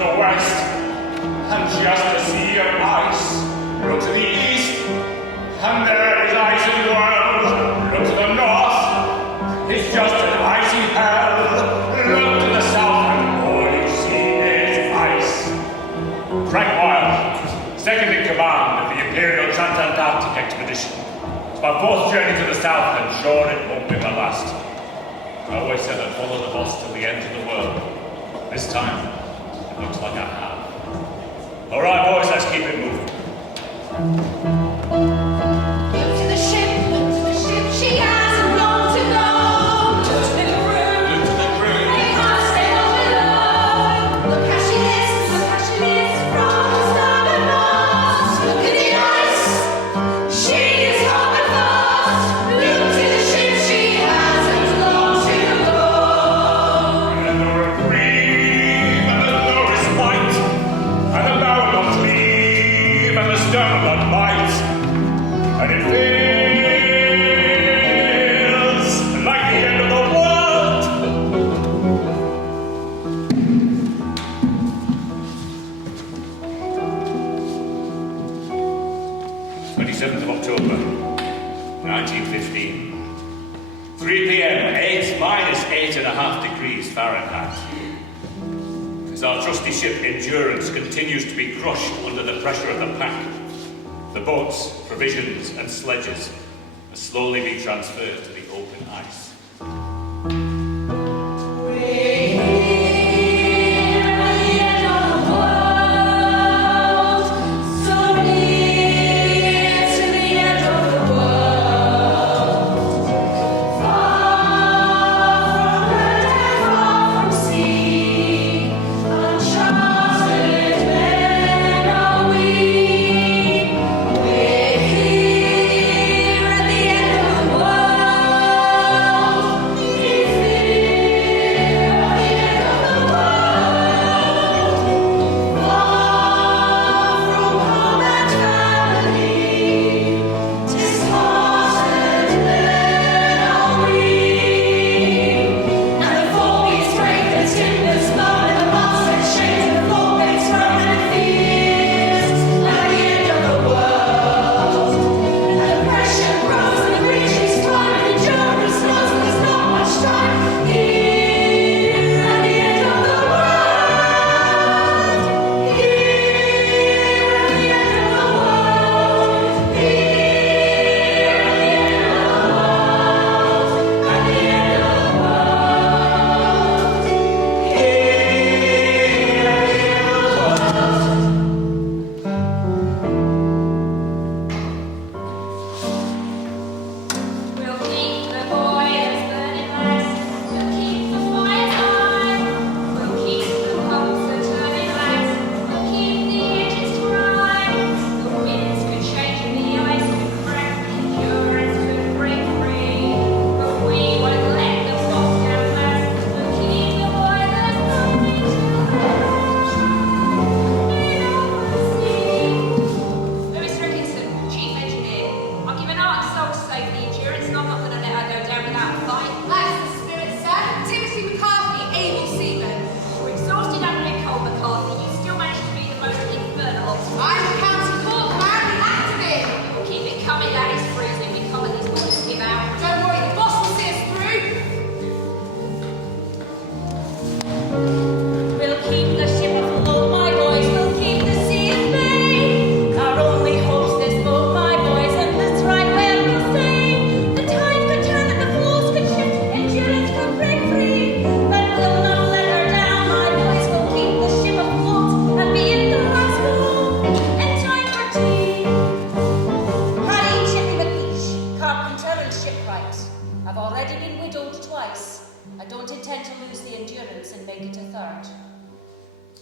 the west, and just a sea of ice. Look to the east, and there is ice in the world. Look to the north, it's just an icy hell. Look to the south, and all you see is ice. Frank Wilde, second in command of the Imperial Transantarctic Expedition. It's my fourth journey to the south, and sure it won't be my last. I always said I'd follow the boss till the end of the world. This time, it looks like I have. All right, boys, let's keep it moving. Look to the ship, she hasn't long to go. Look to the crew, they can't stay all alone. Look how she lifts from the starboard mast. Look at the ice, she is holding fast. Look to the ship, she hasn't long to go. And the reprieve, and the door is white, and the bow not leave, and the stern not bite, and it feels like the end of the world. 27th of October, 1915. 3 p.m., 8 minus 8.5 degrees Fahrenheit. As our trusty ship Endurance continues to be crushed under the pressure of the pack, the boats, provisions, and sledges are slowly being transferred to the open ice.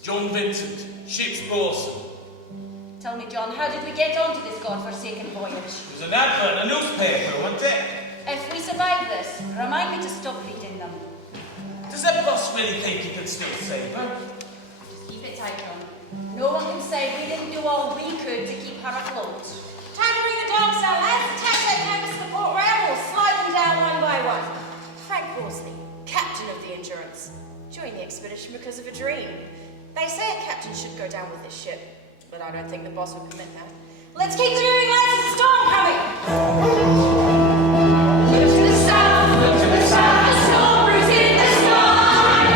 John Vincent, ship's boatswain. Tell me, John, how did we get onto this godforsaken voyage? It was an advert in a newspaper, wasn't it? If we survive this, remind me to stop reading them. Does that boss really think he can still save her? Just keep it tight, John. No one can say we didn't do all we could to keep her afloat. Time to bring the dogs out, lads. Attach that canvas to the port rail. We'll slide them down one by one. Frank Horsley, captain of the Endurance, joined the expedition because of a dream. They say a captain should go down with this ship, but I don't think the boss would permit that. Let's keep steering, lads. It's a storm coming. Look to the south, look to the south. The storm brews in the sky.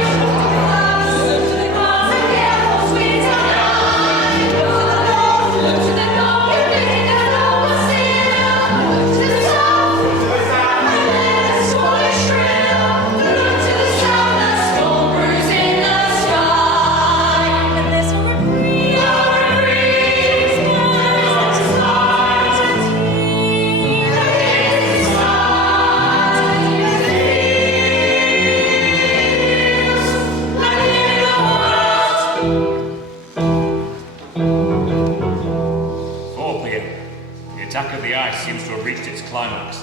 Look to the glass and gale force winds are high. Look to the north, you're bidding the north sail. Look to the south, and let the swallow shrill. Look to the south, the storm brews in the sky. And there's a reprieve, The attack of the ice seems to have reached its climax.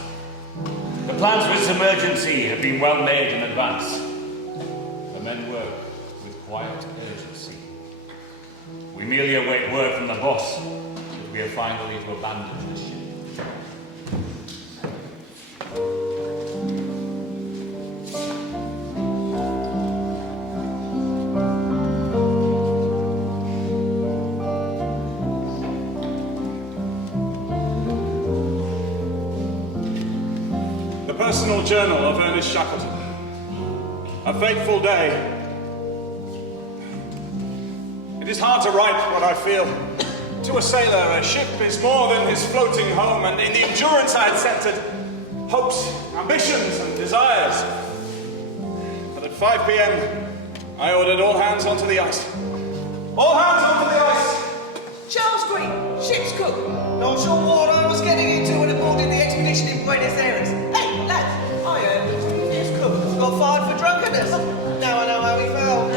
The plans for its emergency have been well made in advance. The men work with quiet urgency. We merely await word from the boss that we are finally to abandon the ship. Personal journal of Ernest Shackleton. A fateful day. It is hard to write what I feel. To a sailor, a ship is more than his floating home, and in the endurance I had centered hopes, ambitions, and desires. But at 5 p.m., I ordered all hands onto the ice. All hands onto the ice! Charles Green, ship's cook. Not sure what I was getting into when I boarded the expedition in Buenos Aires. Hey, lads, I heard the previous cook got fired for drunkenness. Now I know how he felt.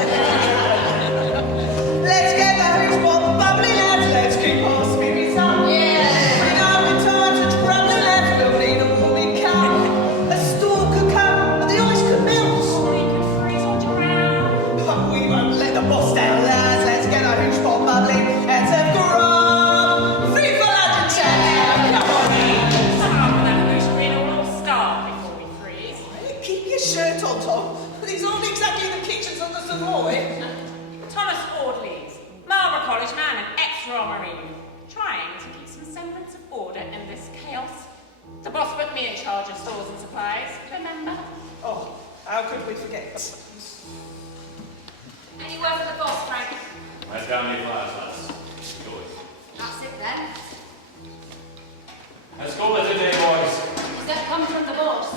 Let's get the hoosh pop bubbly, lads. Let's keep our spirits up. Yeah. We know in time to travelling, lads. We'll need a warming cup. A storm could come, and the ice could melt. We could freeze on the ground. But we won't let the boss down, lads. Let's get the hoosh pop bubbly. Let's have grub. Free for lunch and chat. Come on in. Keep your shirt on, Tom. These aren't exactly the kitchens on the Savoy. Thomas Audley's, Marlborough College man and ex-Royal Marine, trying to keep some semblance of order in this chaos. The boss put me in charge of stores and supplies, remember? Oh, how could we forget? Any word for the boss, Frank? Where's down your fires, lads? Go in. That's it then. Let's go with today, boys. Does that come from the boss?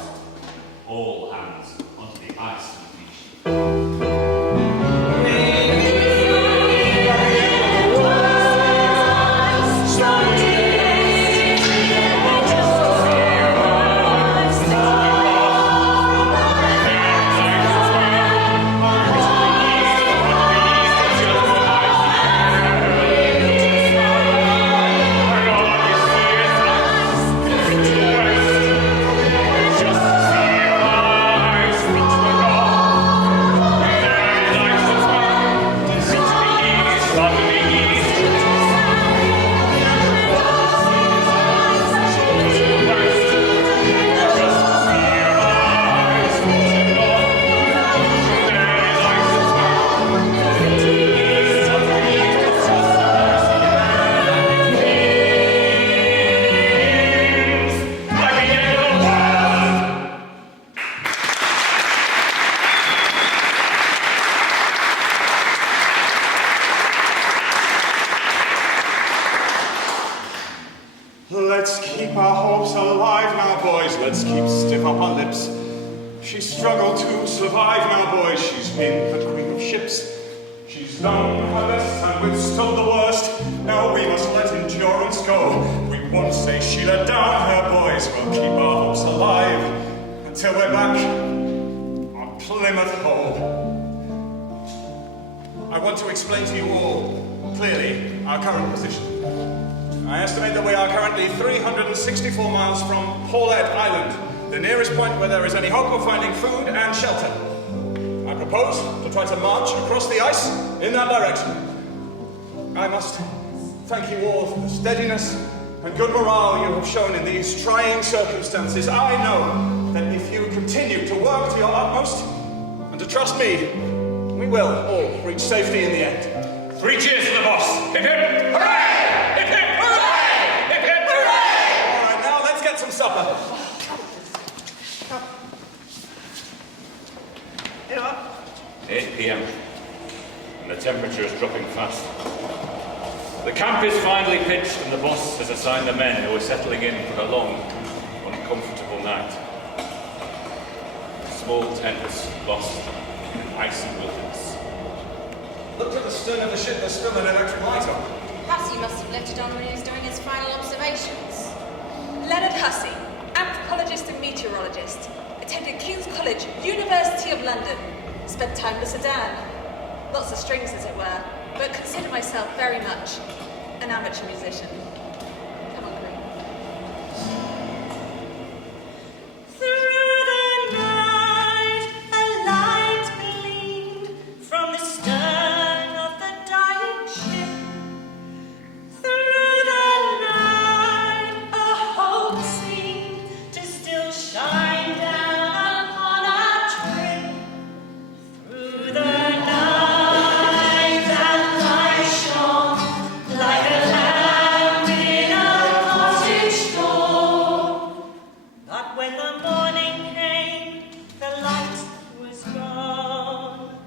All hands onto the ice and beach. Let's keep our hopes alive now, boys. Let's keep stiff up our lips. She struggled to survive now, boys. She's been the queen of ships. She's done her best and withstood the worst. Now we must let endurance go. We won't say she'll let down her boys. We'll keep our hopes alive until we're back on Plymouth Hole. I want to explain to you all clearly our current position. I estimate that we are currently 364 miles from Paulet Island, the nearest point where there is any hope of finding food and shelter. I propose to try to march across the ice in that direction. I must thank you all for the steadiness and good morale you have shown in these trying circumstances. I know that if you continue to work to your utmost and to trust me, we will all reach safety in the end. 3 cheers for the boss. Hip hip, hooray! Hip hip, hooray! Hip hip, hooray! All right, now let's get some supper. Here are. 8 p.m. and the temperature is dropping fast. The camp is finally pitched and the boss has assigned the men who are settling in for a long, uncomfortable night. A small tents lost in an icy wilderness. Look at the stern of the ship, there's still an electric light on. Hussey must have left it on when he was doing his final observations. Leonard Hussey, anthropologist and meteorologist, attended King's College, University of London. Spent time with Sedan. Lots of strings, as it were, but consider myself very much an amateur musician. Come on, Queen. Through the night, a light gleamed from the stern of the dying ship. Through the night, a hope seemed to still shine down upon our trip. Through the night, that light shone like a lamp in a cottage door. But when the morning came, the light was gone.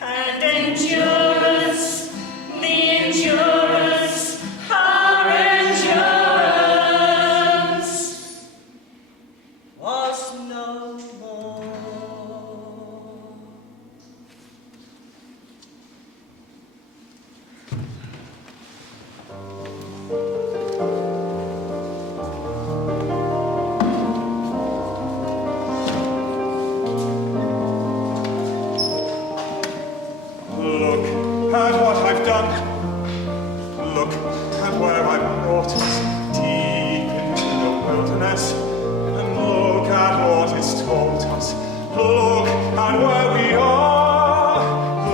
And endurance, the endurance, our endurance was no more. Look at what I've done. Look at where I've brought us, deep into the wilderness. And look at what it's taught us. Look at where we are.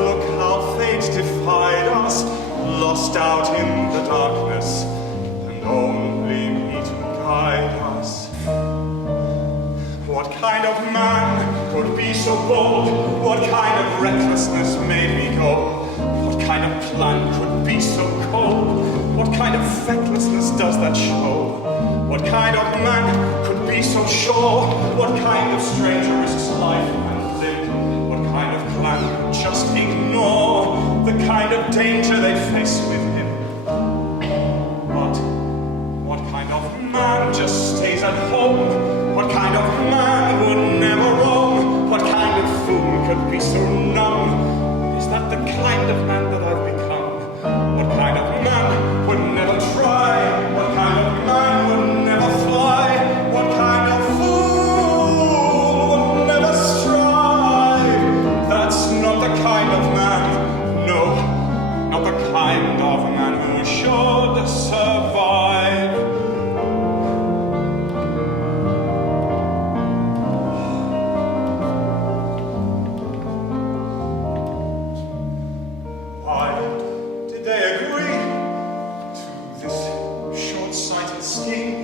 Look how fate defied us, lost out in the darkness, and only me to guide us. What kind of man could be so bold? What kind of recklessness made me go? What kind of plan could be so cold? What kind of fecklessness does that show? What kind of man could be so sure? What kind of stranger risks life and limb? What kind of clan could just ignore the kind of danger they face with him? What kind of man just stays at home? What kind of man would never roam? What kind of fool could be so numb? Is that the kind of man that I've become? What kind of man would never try? What kind of man would never fly? What kind of fool would never strive? That's not the kind of man, no, not the kind of man who should survive. Why did they agree to this short-sighted scheme?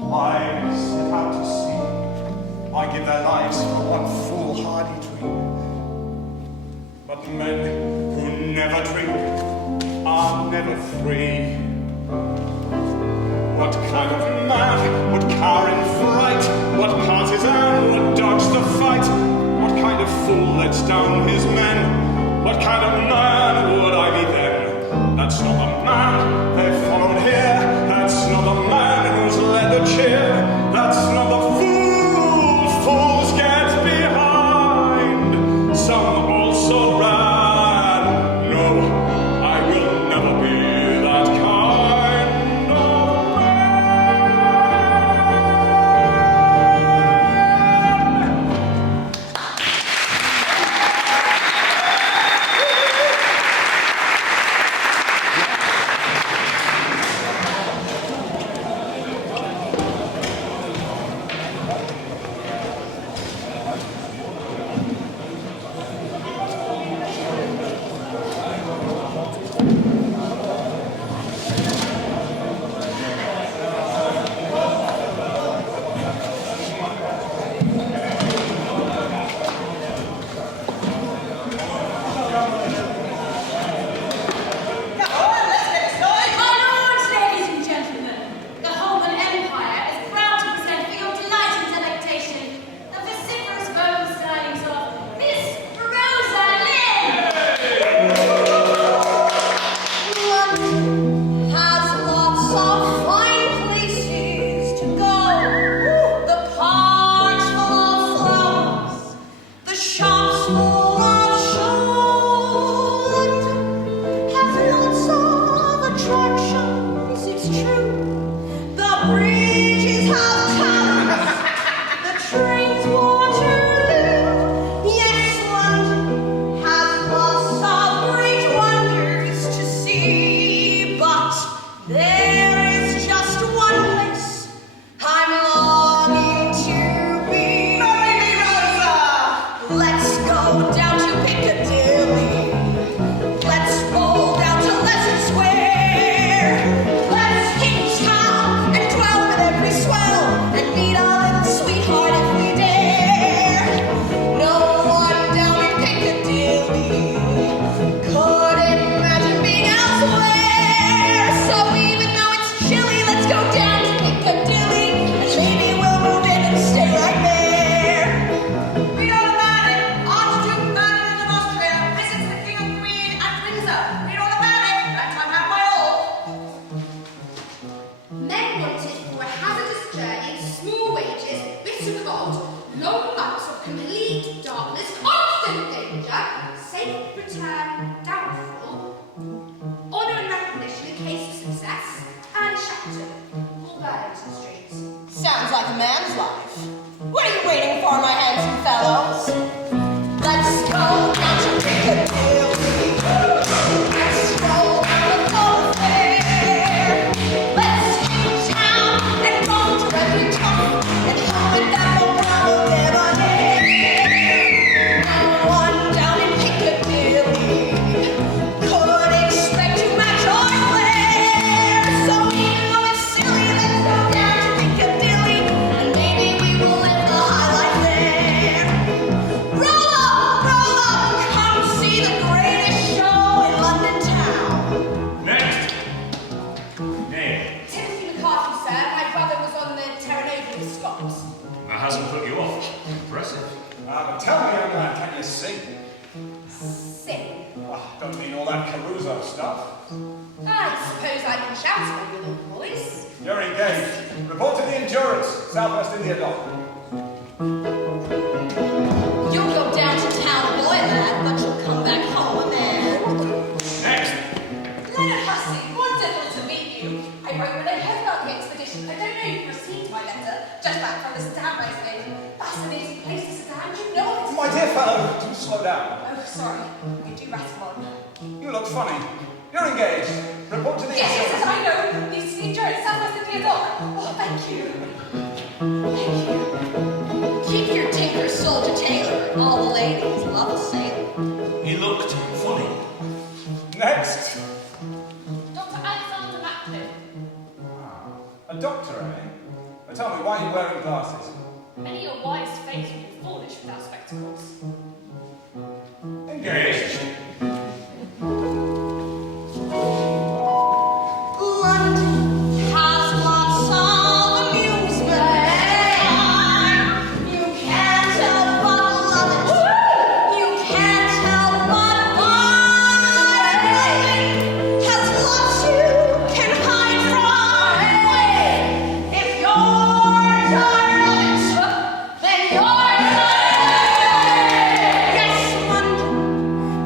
Why set out to sea? Why give their lives for one foolhardy dream? But men who never drink are never free. What kind of man would cower in fright? What partisan would dodge the fight? What kind of fool lets down his men? What kind of man would I be then? That's not the man they followed here. That's not the man who's led the cheer. That's not the fool fools get behind. Some also ran. No, I will never be that kind of man. Sounds like a man's life. What are you waiting for, my handsome fellows? Let's go down to Piccadilly. Let's stroll down the thoroughfare. Let's hit town and go to every town and hope that no problem never ends. No one down in Piccadilly could expect to match our flair. So even though it's silly, let's go down to Piccadilly and maybe we will live the high life there. Roll up, come see the greatest show in London town. Next. Name. Timothy McCarthy, sir. My brother was on the Terranova with Scots. That hasn't put you off. Impressive. But tell me, young man, can you sing? Sing. Don't mean all that Caruso stuff. I suppose I can shout for you little boys. You're engaged. Report to the Endurance, Southwest India Dock. You'll go down to town, boy lad, but you'll come back home a man. Next. Leonard Hussey, wonderful to meet you. I wrote when I heard about the expedition. I don't know if you received my letter. Just back from the Sudan, I suppose. Fascinating place to Sudan. You know it. My dear fellow, do slow down. Oh, sorry. You do rattle on. You look funny. You're engaged. Report to the Yes, Endurance. yes, I know. This is the Endurance, Southwest India Dock. Oh, thank you. Thank you. Keep your tinker, soldier, tailor. All the ladies love a sailor. He looked funny. Next. Dr. Alexander Macklin. A doctor, eh? But tell me, why are you wearing glasses? Many a wise face would be foolish without spectacles. Engaged. London has lots of amusement. You can't help but love it. You can't help but buying. Has lots you can hide from. If you're tired of it, then you're tired. Yes, London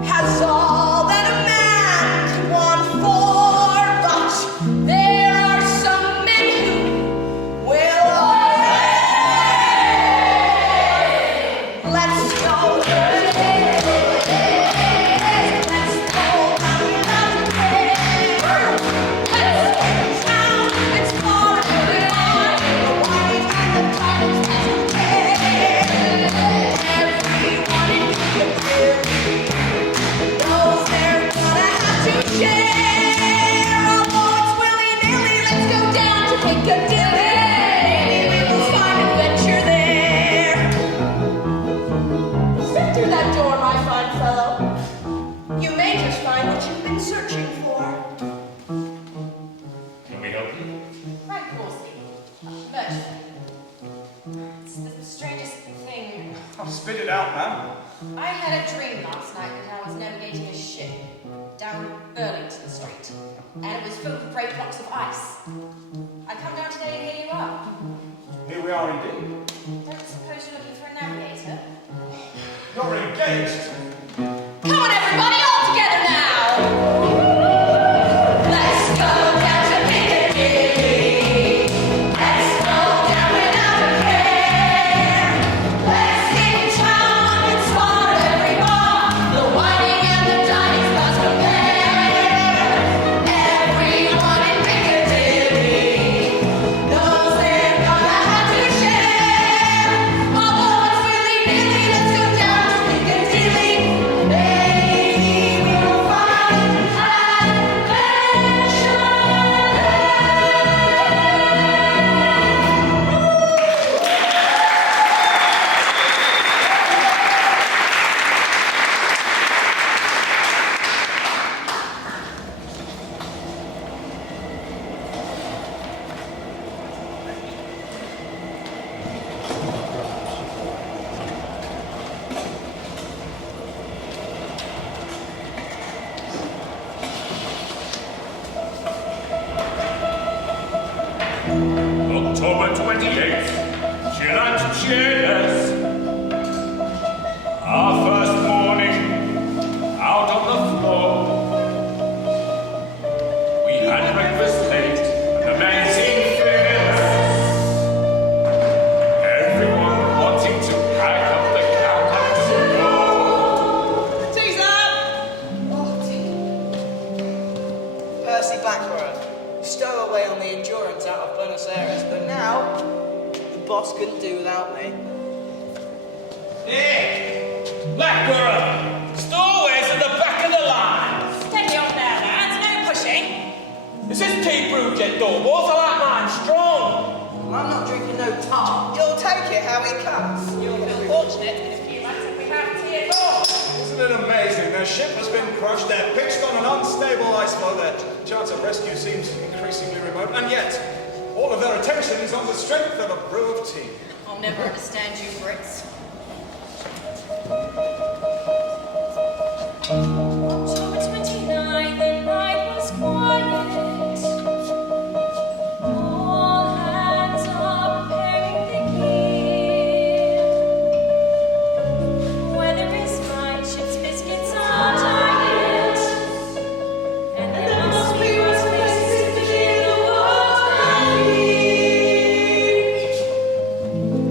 has all that a man could want for, but there are some men who will always. Let's go. Let's go down without delay. Let's get down. It's far away. The winding and the darkness doesn't care. Everyone in Piccadilly knows they're gonna have to share. Although it's willy-nilly, let's go down to Piccadilly. Maybe we will find adventure there. Step through that door, my fine fellow. You may just find what you've been searching for. Can we help you? Frank Horsley, merchant. It's the strangest thing. Oh, spit it out, man. I had a dream last night that I was navigating a ship down Burlington Street, and it was filled with great blocks of ice. I come down today and here you are. Here we are indeed. Don't suppose you're looking for a navigator? You're engaged. Come on, everybody, all together now! Let's go down to Piccadilly. Let's go down without a care. Let's hit town and swallow every bar. The whining and the dining starts compare. Everyone in Piccadilly knows they're gonna have to share. Although it's really nilly, let's go down to Piccadilly. Maybe we'll find October 28th, Gillette Cheers. Our first morning out on the floor. We had breakfast late, an amazing fearless. Everyone wanting to pack up the countdown to go. Tea's out! Percy Blackborough, stowaway on the Endurance out of Buenos Aires, but now the boss couldn't do without me. Hey! Blackborough! Stowaways at the back of the line! Steady on there, lads, no pushing. Is this tea brewed yet, Doorballs? I like mine strong! I'm not drinking no tar. You'll take it how it comes. You'll feel fortunate in a few months if we have tea at all. Isn't it amazing? Their ship has been crushed, they're pitched on an unstable ice floe, their chance of rescue seems increasingly remote, and yet all of their attention is on the strength of a brew of tea. I'll never understand you Brits. October 29th, the night was quiet. All hands are preparing the gear. Weather is fine, ship's biscuits are diet. And there must be worse places to begin the world than here.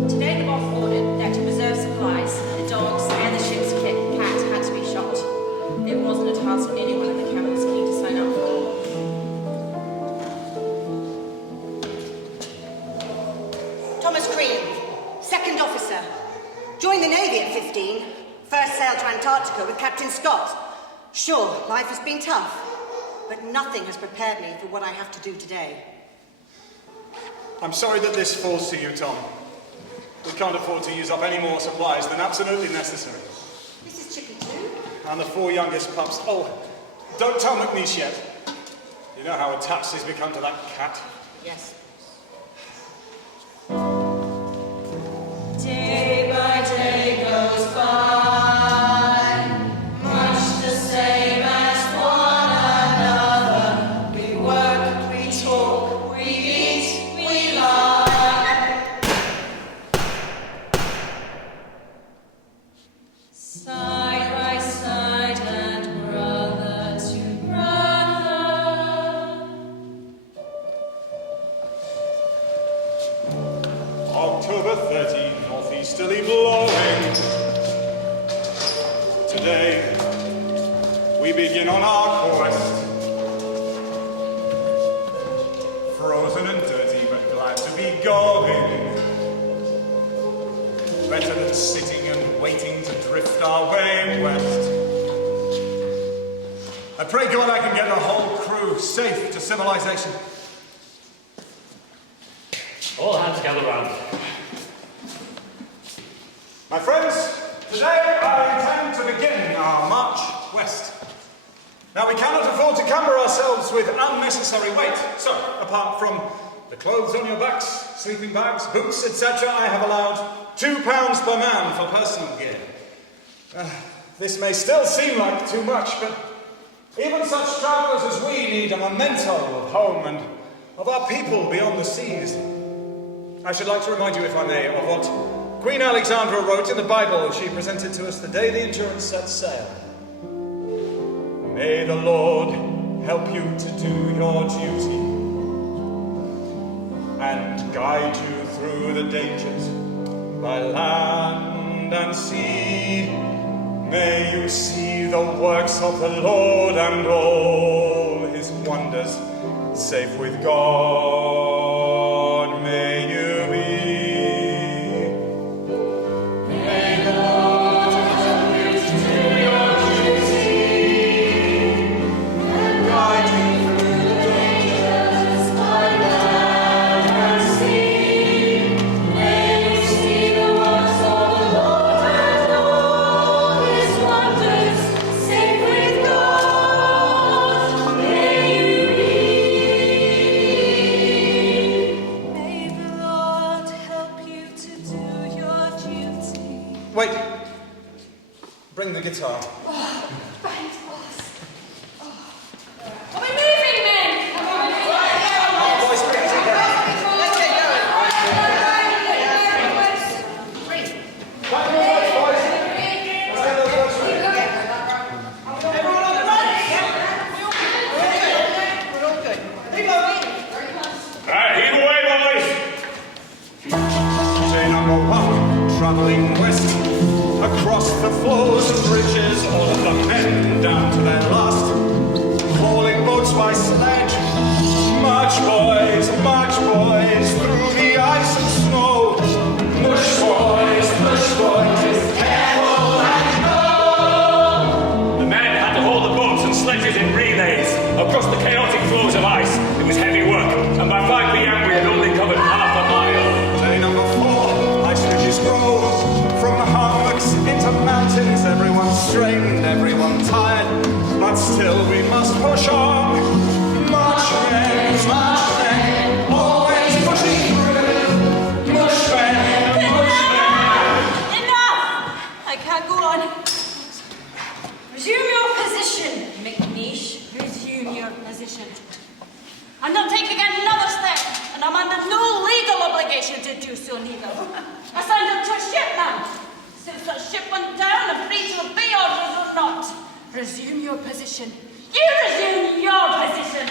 Today the boss ordered that to preserve supplies, the dogs and the ship's cat had to be shot. It wasn't a task anyone in the camp was keen to sign up for. Thomas Green, second officer. Joined the Navy at 15. First sailed to Antarctica with Captain Scott. Sure, life has been tough, but nothing has prepared me for what I have to do today. I'm sorry that this falls to you, Tom. We can't afford to use up any more supplies than absolutely necessary. This is Chippy too. And the 4 youngest pups. Oh, don't tell McNeish yet. You know how attached he's become to that cat. Yes. Day by day goes by, much the same as one another. We work, we talk, we eat, we lie. Side by side and brother to brother. October 30, northeasterly blowing. Today, we begin on our quest. Frozen and dirty, but glad to be going. Better than sitting and waiting to drift our way west. I pray God I can get the whole crew safe to civilization. All hands gather round. My friends, today I intend to begin our march west. Now, we cannot afford to cumber ourselves with unnecessary weight, so, apart from the clothes on your backs, sleeping bags, boots, etc., I have allowed £2 per man for personal gear. This may still seem like too much, but even such travellers as we need a memento of home and of our people beyond the seas. I should like to remind you, if I may, of what Queen Alexandra wrote in the Bible she presented to us the day the Endurance set sail. May the Lord help you to do your duty and guide you through the dangers by land and sea. May you see the works of the Lord and all his wonders, safe with God may you be. May the Lord help you to do your duty and guide you through the dangers by land and sea. May you see the works of the Lord and all his wonders, safe with God may you be. May the Lord help you to do your duty. Wait. Bring the guitar. Thanks, boss. Are we moving, men? Boys, bring it together. Let's get going. Everyone on the run? We're all good. Keep moving. Heave away, boys! Day number 1, traveling west, across the floors and bridges, all of the men down to their last, hauling boats by sledge. March boys, through the ice and snow. Push boys, careful and go. The men had to haul the boats and sledges in relays across the chaotic floes of ice. It was heavy work, and by 5 p.m. we had only covered half a mile. Day number 4, ice ridges grow. From hummocks into mountains, everyone strained, everyone tired, but still we must push on. March men, always pushing through. Push men. Enough! I can't go on. Resume your position, McNeish. Resume your position. I'm not taking another step, and I'm under no legal obligation to do so neither. I signed up to a ship now. Since the ship went down, I'm free to obey orders or not. Resume your position. You resume your position.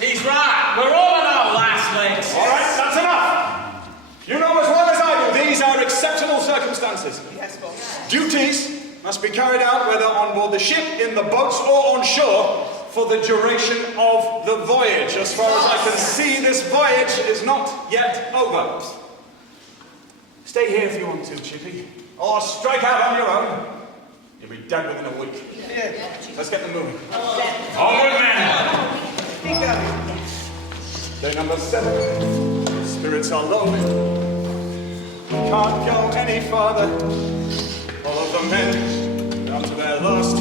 He's right. We're all on our last legs. All right, that's enough. You know as well as I do, these are exceptional circumstances. Yes, boss. Duties must be carried out whether on board the ship, in the boats, or on shore for the duration of the voyage. As far as I can see, this voyage is not yet over. Stay here if you want to, Chippy. Or strike out on your own. You'll be dead within a week. Yeah. Let's get them moving. Onward, men! Keep going. Day number 7. Spirits are low. Can't go any farther. All of the men down to their last.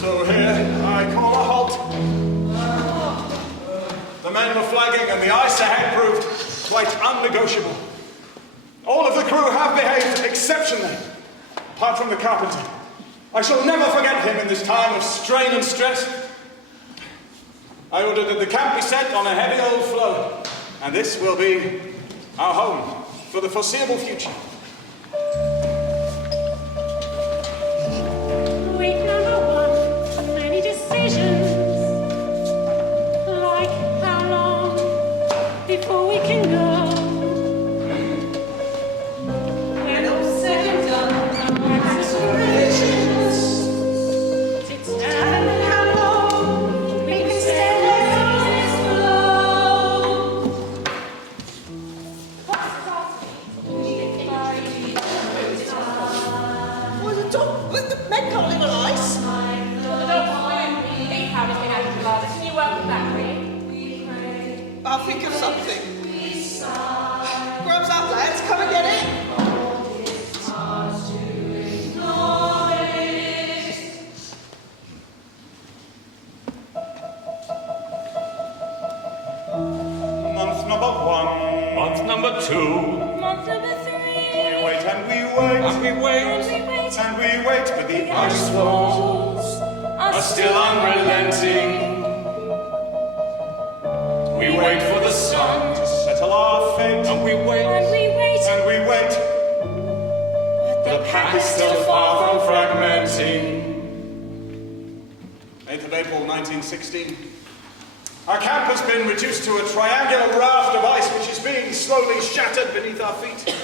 So here I call a halt. The men were flagging and the ice ahead proved quite unnegotiable. All of the crew have behaved exceptionally, apart from the carpenter. I shall never forget him in this time of strain and stress. I ordered that the camp be set on a heavy old floe, and this will be our home for the foreseeable future. Week number 1, many decisions. Like how long before we can go? When all said and done, aspirations. It's time how long we can stand on this floor. Well, the dog, but the men can't live on ice. The dog's fine. Leave everything out of the glass. Can you welcome back, will you? I'll think of something. Grubs up, lads. Come and get it. Month number 1. Month number 2. Month number 3. We wait and we wait. And we wait. And we wait, but the ice walls Are still unrelenting. We wait for the sun to settle our fate. and we wait. And we wait. And we wait. camp is still far from fragmenting. 8th of April 1916. Our camp has been reduced to a triangular raft of ice which is being slowly shattered beneath our feet.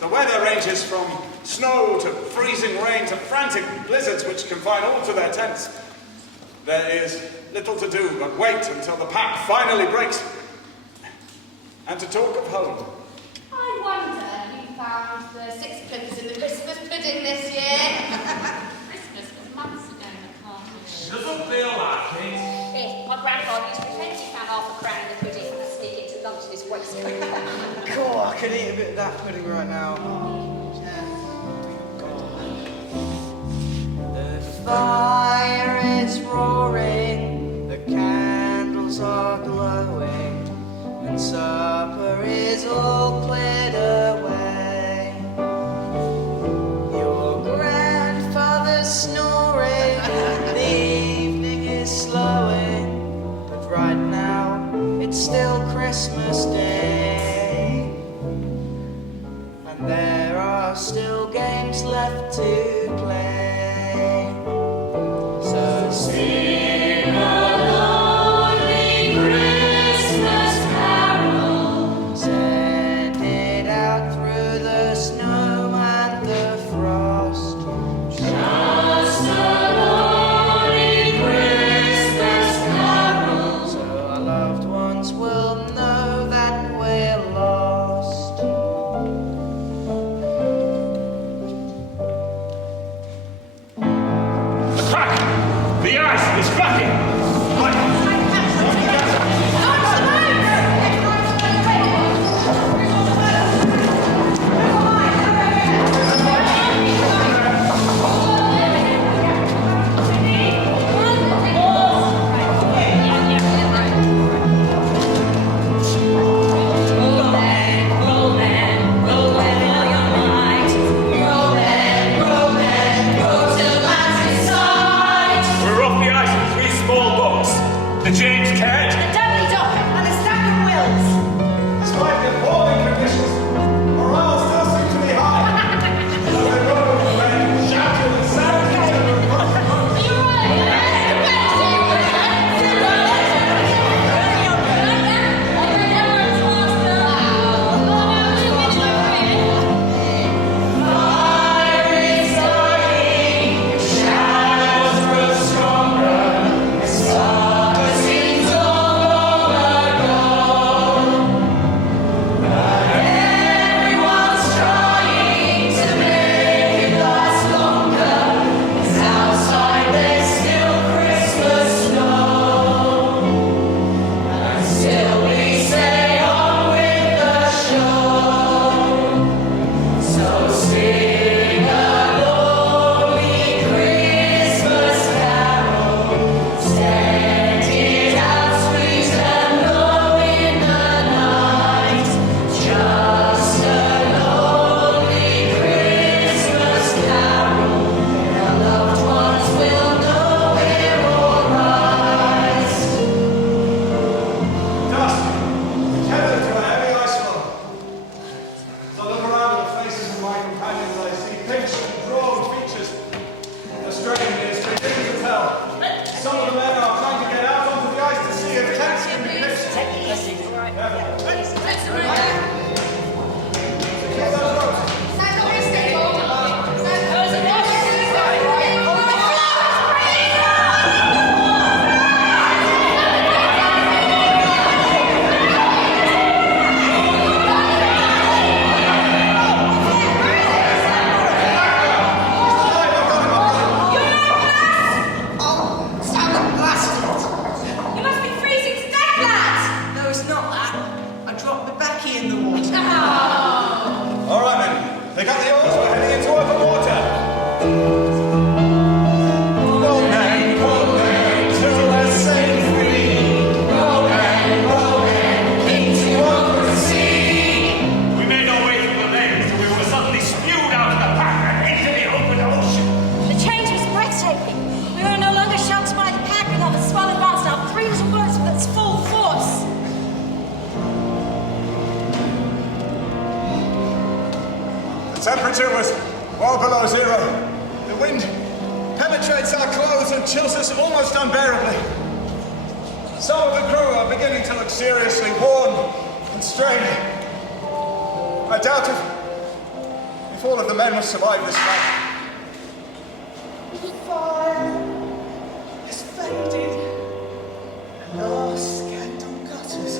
The weather ranges from snow to freezing rain to frantic blizzards which confine all to their tents. There is little to do but wait until the pack finally breaks and to talk of home. I wonder who found the sixpence in the Christmas pudding this year. Christmas was months ago, McCarthy. Doesn't feel like it. Yes, my grandfather used to pretend he found half a crown in the pudding and sneak it to lunch in his waistcoat. Cool, I could eat a bit of that pudding right now. The fire is roaring, the candles are glowing, and supper is all cleared away. Your grandfather's snoring, the evening is slowing, but right now it's still Christmas Day, and there are still games left to play. So sing a lonely Christmas carol, say suffocates our clothes and chills us almost unbearably. Some of the crew are beginning to look seriously worn and strained. I doubt if all of the men will survive this fight. The fire has faded, and our scandal gutters,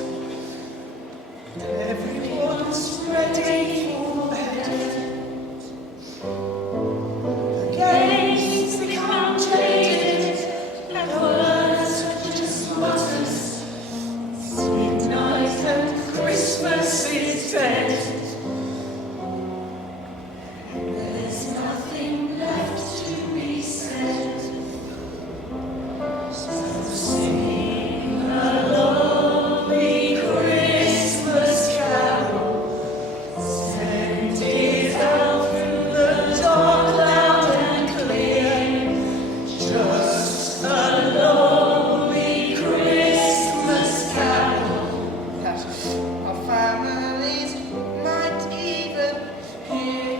and everyone's ready for bed. The games become jaded, and words are just mutters. It's midnight and Christmas is dead. There's nothing left to be said. So sing a lovely Christmas carol. Send it out through the dark, loud and clear. Just a lovely Christmas carol that our families might even hear.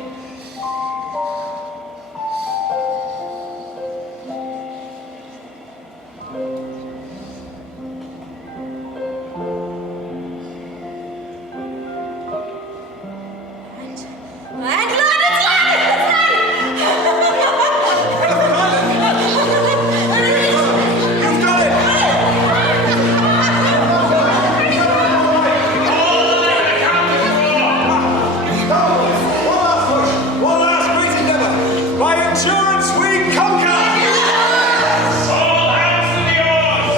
One last great endeavor. By endurance we conquer! All hands to the oars!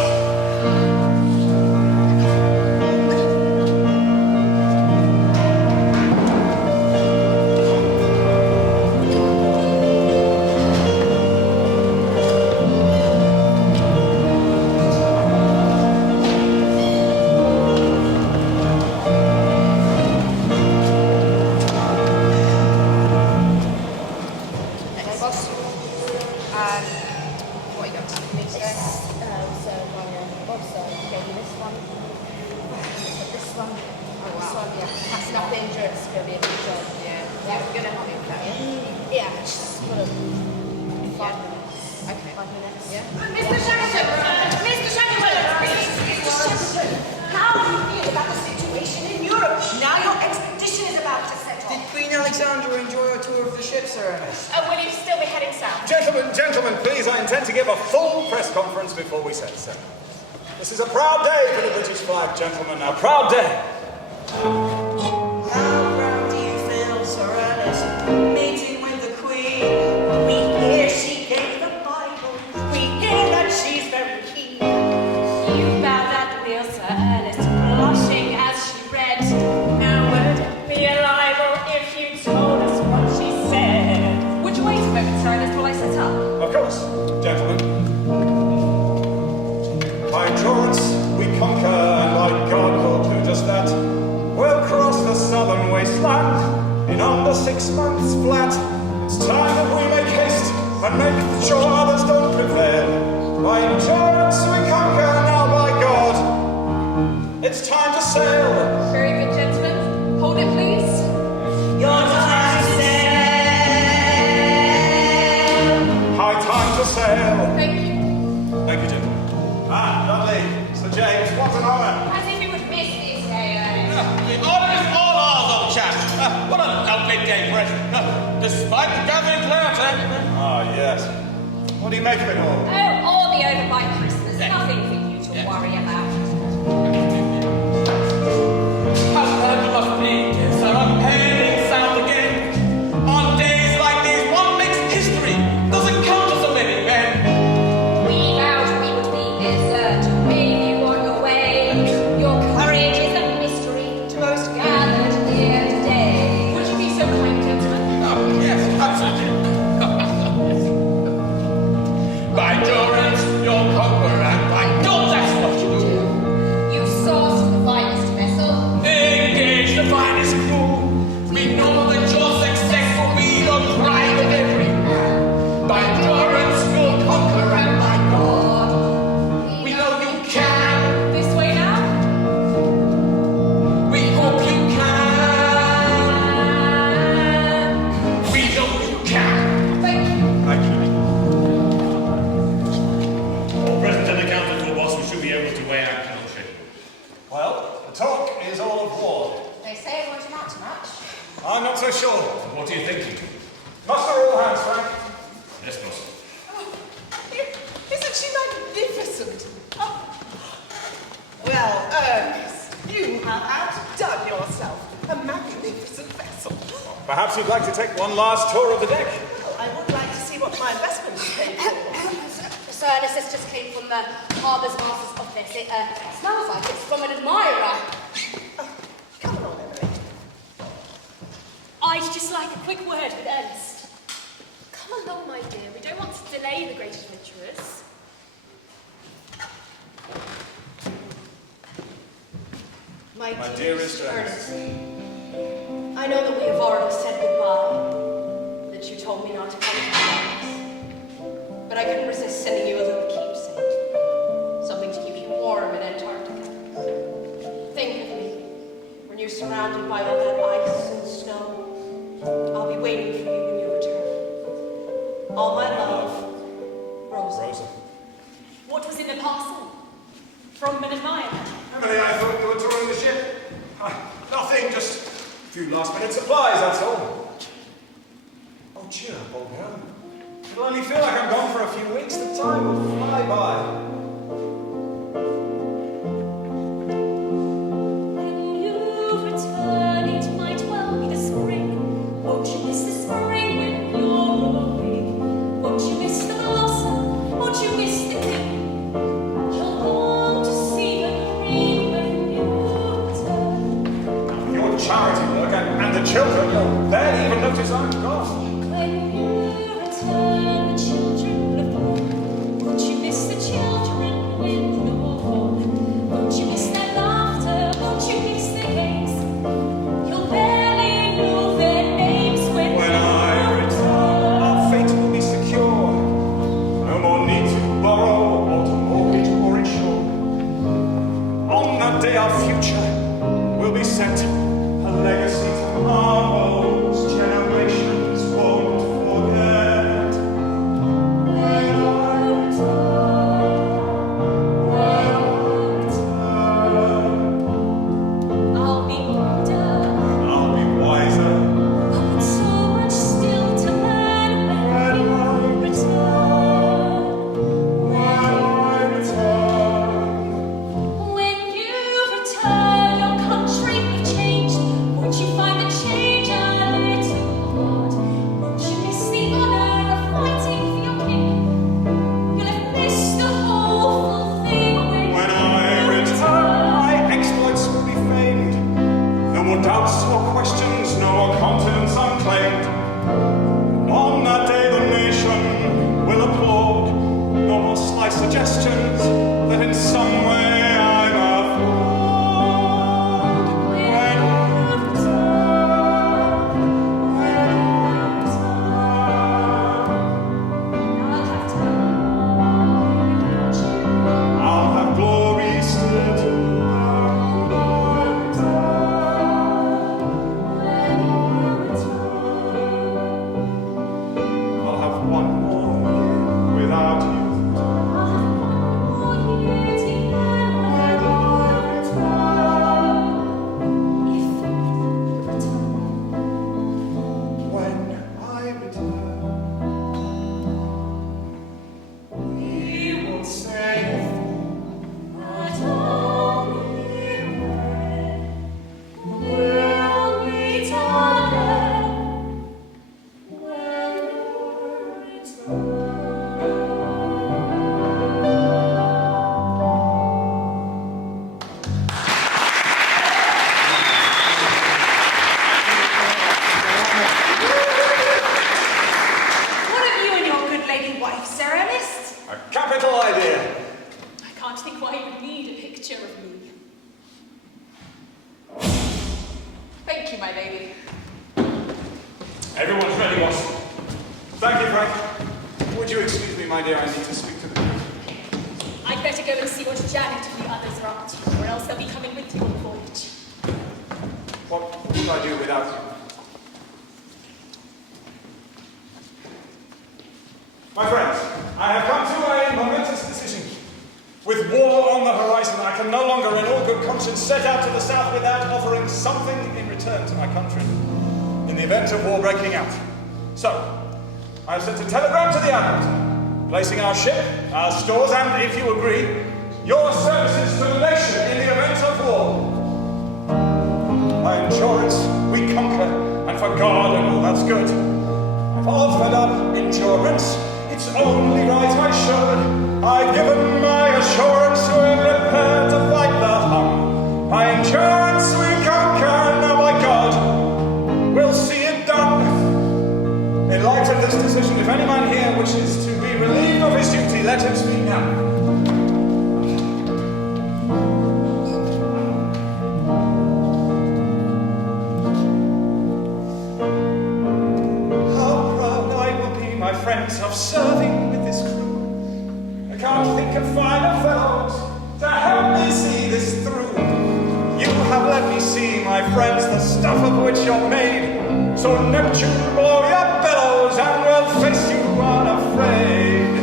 Okay, boss. What you got to me today? So my boss gave me this one. So this one. Oh, wow. This one, yeah. Passing up the endurance is going to be a big job. Yeah. You're going to help me with that, yeah? Yeah, just got to 5 minutes. Okay. 5 minutes. Yeah. Mr. Shackleton! Mr. Shackleton! Mr. Shackleton! How do you feel about the situation in Europe? Now your expedition is about to set Did off. Queen Alexandra enjoy a tour of the ship, Sir Ernest? Will you still be heading south? Gentlemen, please, I intend to give a full press conference before we set sail. This is a proud day for the British flag, gentlemen, a proud day. How proud do you feel, Sir Ernest, meeting with the Queen? We hear she gave the Bible. We hear that she's very keen. You bowed at the wheel, Sir Ernest, blushing as she read. Now would it be a libel if you told us what she said? Would you wait a moment, Sir Ernest, while I set up? Of course, gentlemen. By endurance we conquer, and by God we'll do just that. We'll cross the southern wasteland in under 6 months flat. It's time that we make haste and make sure others don't prevail. By endurance we conquer, now by God, it's time to sail. Very good, gentlemen. Hold it, please. Your time to sail. High time to sail. Thank you. Thank you, gentlemen. Lovely. Sir James, what an honour. As if you would miss this day, Ernest. The honour is all ours, old chap. What a lovely day for it. Despite the gathering clouds, eh? Ah, yes. What do you make of it all? Oh, all be over by Christmas. Nothing for you to worry about. How glad you must be, dear sir. I'm heading south again. On days like these, one makes history. Doesn't count to so many men. We vowed we would be here, sir, to wave you on your way. Your courage is a mystery to most gathered here today. Would you be so kind, gentlemen? Oh, yes, absolutely. By endurance, you'll conquer, and by God, that's what you do. You saw magnificent. Well, Ernest, you have outdone yourself. A magnificent vessel. Perhaps you'd like to take one last tour of the deck? Well, I would like to see what my investment is paid for. Sir Ernest, this just came from the Harbour's Master's office. It smells like it's from an admirer. Come along, Emily. I'd just like a quick word with Ernest. Come along, my dear. We don't want to delay the great adventurers. My dearest Ernest, I know that we have already said goodbye, that you told me not to come to Paris, but I couldn't resist sending you a little keepsake, something to keep you warm in Antarctica. Think of me when you're surrounded by all that ice and snow. I'll be waiting for you when you return. All my love, Rosa. What was in the parcel? From an admirer. Emily, I thought you were touring the ship. Nothing, just a few last-minute supplies, that's all. Oh, cheer up, old girl. It'll only feel like I'm gone for a few weeks. The time will fly by. When you return, it might well be the spring. Won't you miss the spring when you're away? Won't you miss the blossom? Won't you miss the king? You'll long to see the green when you return. Your charity work and the children, you'll barely even notice I'm gone. When you return, the children will have gone. Won't you miss the children when you're gone? Won't you miss their laughter? Won't you miss their games? You'll barely know their names when I you return, our fate will be secure. No more need to borrow or to mortgage or insure. On that day, our future will be set, a legacy to marvels generations won't forget. When I return, I'll be older, I'll be wiser. but so much still to learn when you return. When you return, your country will change. Won't you find the change a little hard? Won't you miss the honor of fighting for your king? You'll have missed the whole thing When I return, my exploits will be famed. No more doubts or questions, no more continents unclaimed. On that day, the nation will applaud. No more sly suggestions that in some way I'm a fraud. When I return, I'll have glory still to I'll have one more year without you. When I return, we will say We'll meet again What have you and your good lady wife, Sir Ernest? a capital idea. I can't think why you would need a picture of me. Thank you, my lady. Everyone's ready, boss. Thank you, Frank. Would you excuse me, my dear? I need to speak to the crew. I'd better go and see what Janet and the others are up to, or else they'll be coming with you on the voyage. What would I do without you? My friends, I have come to a momentous decision. With war on the horizon, I can no longer in all good conscience set out to the south without offering something in return to my country in the event of war breaking out. So, I have sent a telegram to the Admiral, placing our ship, our stores, and, if you agree, your services to the nation in the event of war. By endurance, we conquer, and for God and all that's good. I've offered up endurance, it's only right I should. I've given my assurance, we're prepared to fight the Hun. By endurance, we conquer, and now by God, we'll see it done. In light of this decision, if any man here wishes to be relieved of his duty, let him speak now. Friends of serving with this crew. I can't think of finer fellows to help me see this through. You have let me see, my friends, the stuff of which you're made. So Neptune, blow your bellows and we'll face you unafraid.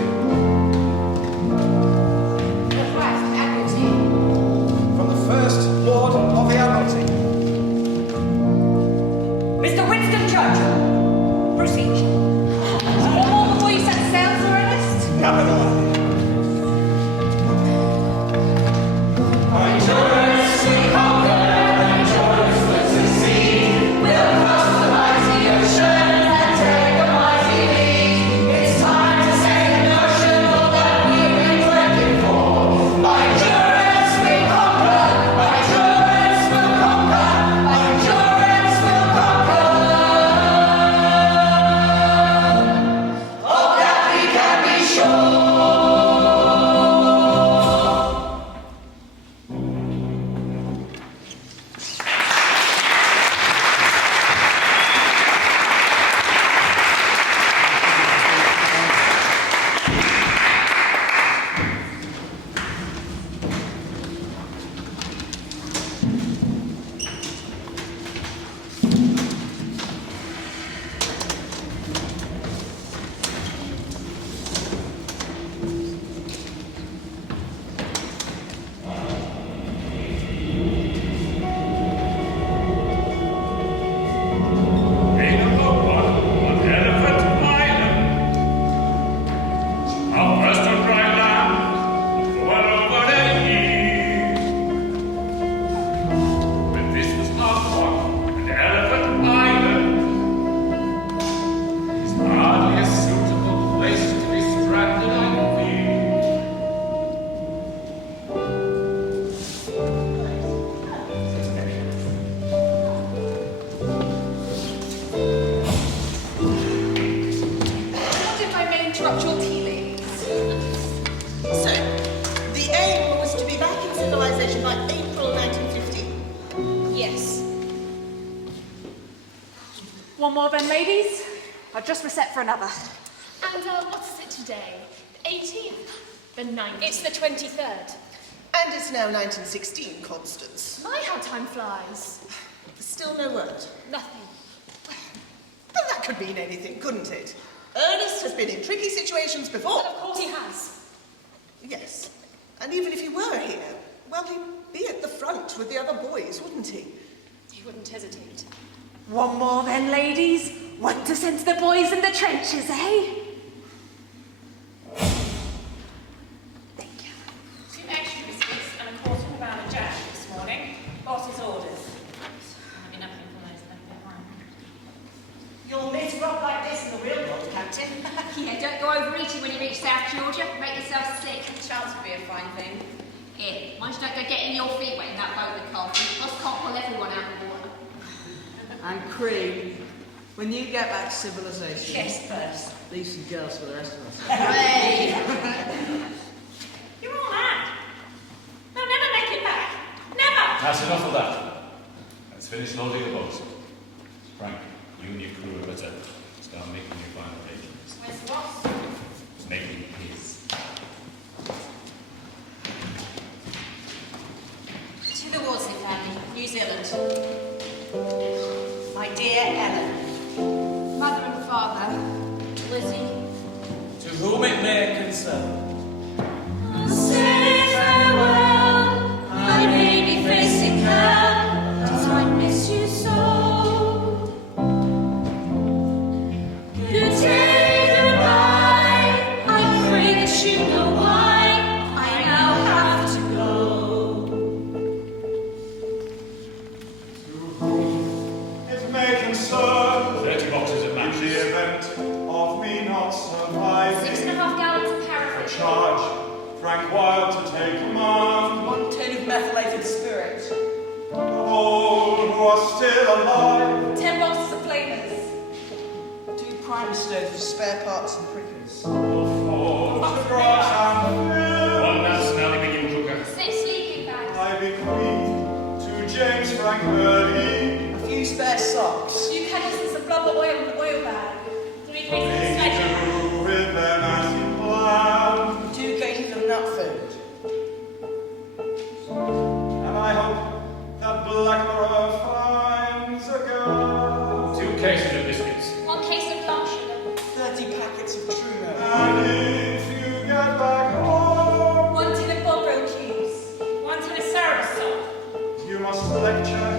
From the First Lord of the Admiralty. Mr. Winston Churchill, proceed. Capital. Endurance we conquer, endurance we succeed. We'll cross the mighty ocean and take a mighty lead. It's time to sail an ocean, all that we've been working for. By endurance we conquer, by endurance we'll conquer, by endurance we'll conquer. Of that we can be sure. One more then, ladies. I've just reset for another. And what is it today? The 18th? The 19th? It's the 23rd. And it's now 1916, Constance. My, how time flies. Still no word. Nothing. Well, that could mean anything, couldn't it? Ernest has been in tricky situations before. Of course he has. Yes. And even if he were here, well, he'd be at the front with the other boys, wouldn't he? He wouldn't hesitate. One more then, ladies. One to send to the boys in the trenches, eh? Thank you. 2 extra biscuits and a quarter of a pound of jash this morning. Boss's orders. I'll be nothing for those then. You'll miss Rob like this in the real world, Captain. Yeah, don't go overeating when you reach South Georgia. Make yourself sick. Chance would be a fine thing. Here, mind you don't go getting your feet wet in that boat with coffee. Us can't pull everyone out of the water. And Cream, when you get back to civilization, Yes, first. leave some girls for the rest of us. Hey! You're all mad. They'll never make it back. Never! That's enough of that. Let's finish loading the boats. Frank, you and your crew are better. Start making your final arrangements. Where's the boss? Making his. To the Worsley family, New Zealand. My dear Ellen. Mother and father, Lizzie. To whom it may concern. Say farewell, I may be facing hell, but I miss you so. Good day, goodbye, I pray I 6.5 gallons of paraffin. charge Frank Wilde to take command. 1 tin of methylated spirit. All who are still alive. 10 boxes of flavors. 2 prime stoves of spare parts and prickers. Photographs and One nationality medium cooker. 6 sleeping bags. I bequeath to James Frank Early. A few spare socks. 2 canisters of blubber oil in the oil bag. 3 cases of They sledgehammer. do with them as he planned. 2 cases of nut food. And I hope that Blackborough finds a girl. 2 cases of biscuits. 1 case of dark sugar. 30 packets of Truno. And if you get back home, 1 tin of Bovril cubes. 1 tin of syrup salt. you must lecture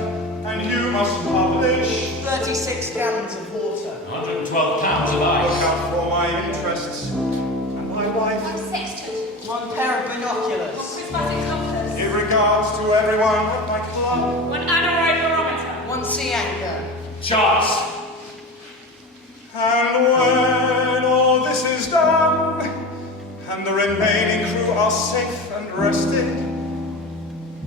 and you must publish. 36 gallons of water. 112 pounds of Look ice. out for my interests and my wife. 1 sextant. 1 pair of binoculars. Prismatic compass. Give regards to everyone at my club. 1 aneroid barometer. 1 sea anchor. Charts. And when all this is done, and the remaining crew are safe and rested,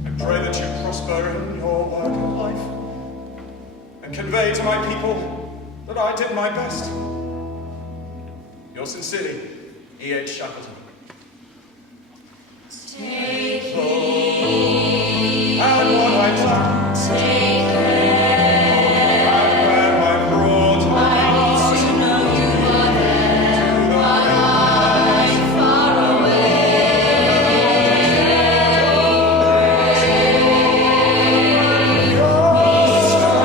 I pray that you prosper in your work and life, and convey to my people that I did my best. Yours sincerely, E.H. Shackleton. Take And what I done, take and when I brought her to know you are there, to the I'm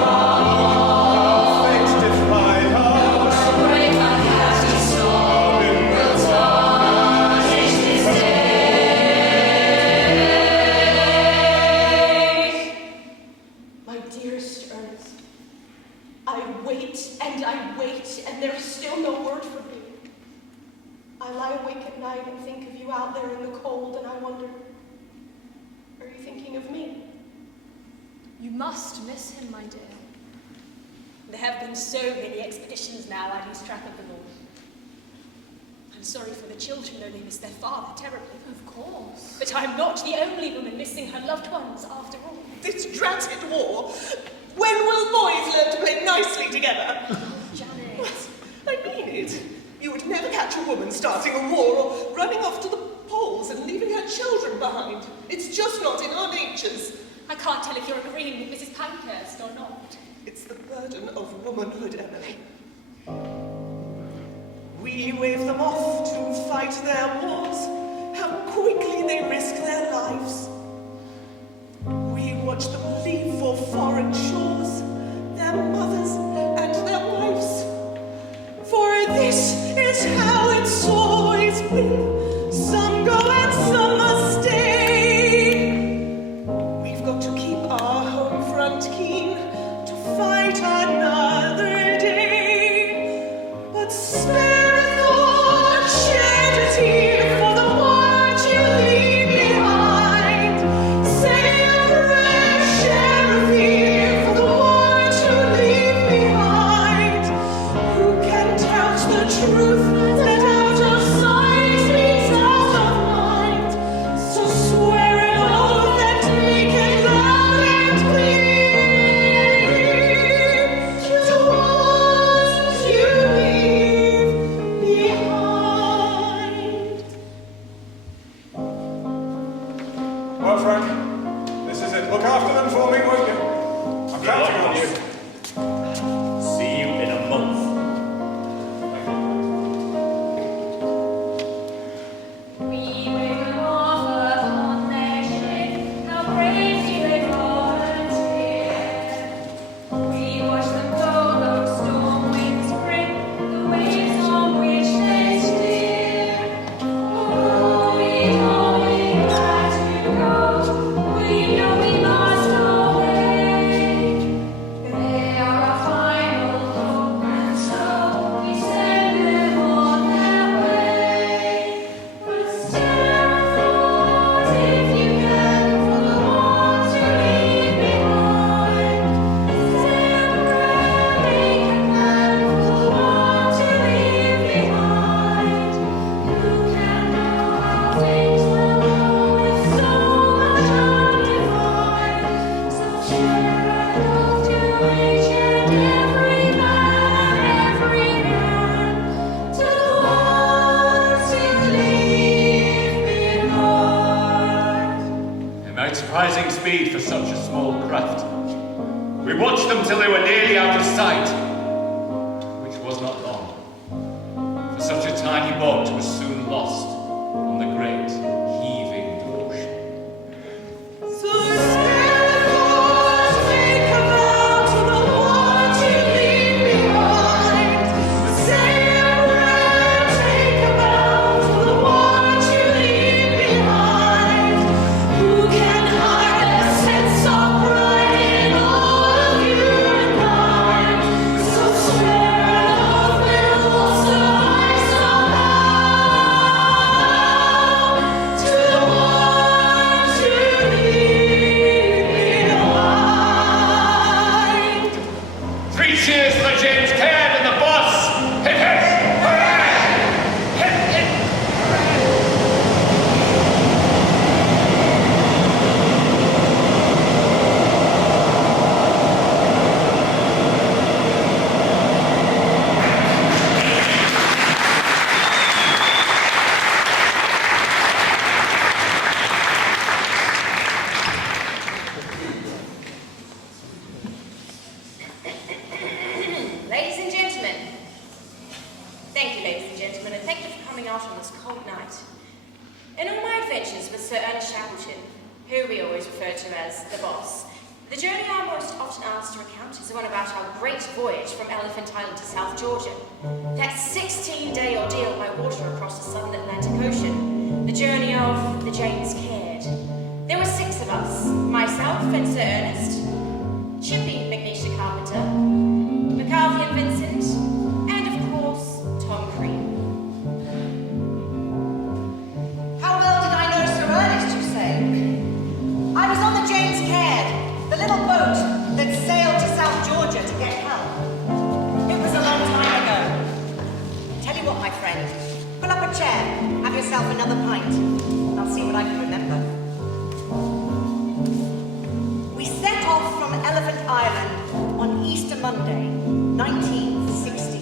far fate defied us. away. My happy soul will tarnish this day. My dearest Ernest, I wait, and there is still no word from you. I lie awake at night and think of you out there in the cold, and I wonder, are you thinking of me? You must miss him, my dear. There have been so many expeditions now, I lose track of them all. I'm sorry for the children, though they miss their father terribly. Of course. But I'm not the only woman missing her loved ones, after all. This dratted war. When will boys learn to play nicely together? Janet. I mean it. You would never catch a woman starting a war or running off to the poles and leaving her children behind. It's just not in our natures. I can't tell if you're agreeing with Mrs. Pankhurst or not. It's the burden of womanhood, Emily. We wave them off to fight their wars. How quickly they risk their lives. We watch them leave for foreign shores, their mothers and their wives. For this is how it's always been. Some go and some must stay. We've got to keep our home front keen to fight another day. But spare a thought, shed a tear for the world you leave behind. Say a prayer, share a fear for the world you leave behind. surprising speed for such a small craft. We watched them till they were nearly out of sight, which was not long, for such a tiny boat was soon lost on the great heaving ocean. So take about to the water you leave behind. Sail around, take about to the water you leave behind. Who can hide a sense of pride in all of humankind? So spare love will also rise somehow to the ones you leave behind. 3 cheers for James Caird and the boss! Hip hip! Hooray! Hip hip! Ladies and gentlemen, thank you, ladies and gentlemen, and thank you for coming out on this cold night. In all my adventures with Sir Ernest Shackleton, who we always refer to as the boss, the journey I'm most often asked to recount is the one about our great voyage from Elephant Island to South Georgia. That 16-day ordeal by water across the southern Atlantic Ocean, the journey of the James Caird. There were 6 of us, myself and Sir Ernest, Chippy McNeish the Carpenter, McCarthy and Vincent, and of course, Tom Crean. How well did I know Sir Ernest, you say? I was on the James Caird, the little boat that sailed to South Georgia to get help. It was a long time ago. Tell you what, my friend, pull up a chair, have yourself another pint, and I'll see what I can remember. We set off from Elephant Island on Easter Monday, 1916.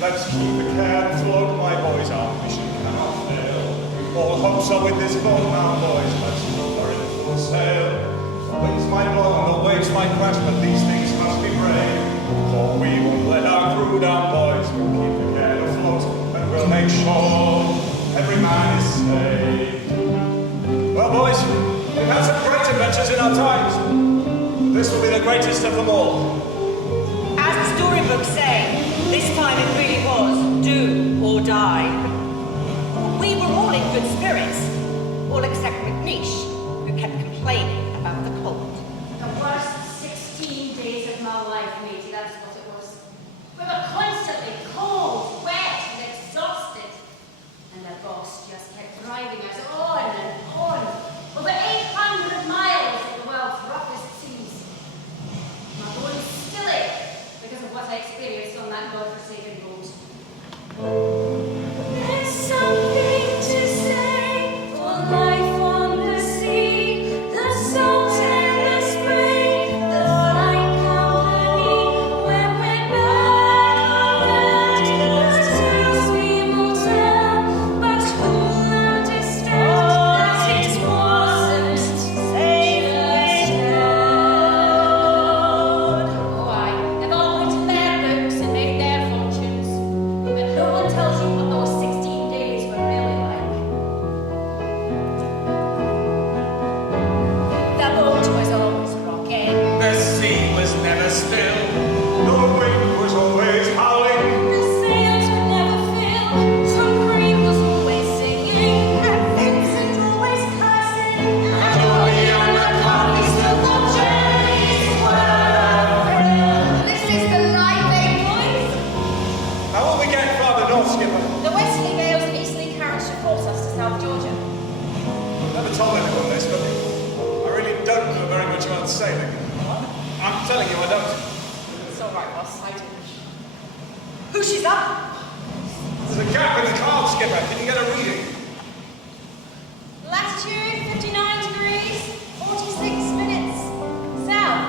Let's keep the care afloat, my boys. Our mission cannot fail. All hopes are with this boat now, boys. Let's keep her in full sail. The winds might blow and the waves might crash, but these things must be brave. For we won't let our crew down, boys. We'll keep the care afloat, and we'll make sure every man is saved. Well, boys, we've had some great adventures in our times. This will be the greatest of them all. As the storybooks say, this time it really was do or die. We were all in good spirits, all except McNeish, who kept complaining about the cold. The worst 16 days of my life, matey, that's what it was. We were constantly cold, wet, and exhausted. And the boss just kept driving us on and on, over 800 miles of the world's roughest seas. My bones still ache because of what I experienced on that godforsaken boat. There's something to say for life on the sea, the salt and the spray, the fine company. When we're back on land, the tales we will tell, but who'll understand that it wasn't safe Oh, aye, they've all written their books and made their fortunes, but no one tells you what those 16 days were really like. The boat was always rocking. The sea was never still. The wind was always howling. The sails would never fill. Tom Crean was always singing, and Vincent always cursing. And Ollie and McCarthy still thought journeys were a thrill. This is the life, boys. Now will we get farther north, Skipper? The westerly gales and easterly currents should force us to South Georgia. Never told anyone this, but I really don't know very much about sailing. I'm telling you, I don't. It's all right, boss, I do. Who she's up? There's a gap in the card, Skipper. Can you get a reading? Latitude 59 degrees, 46 minutes. South.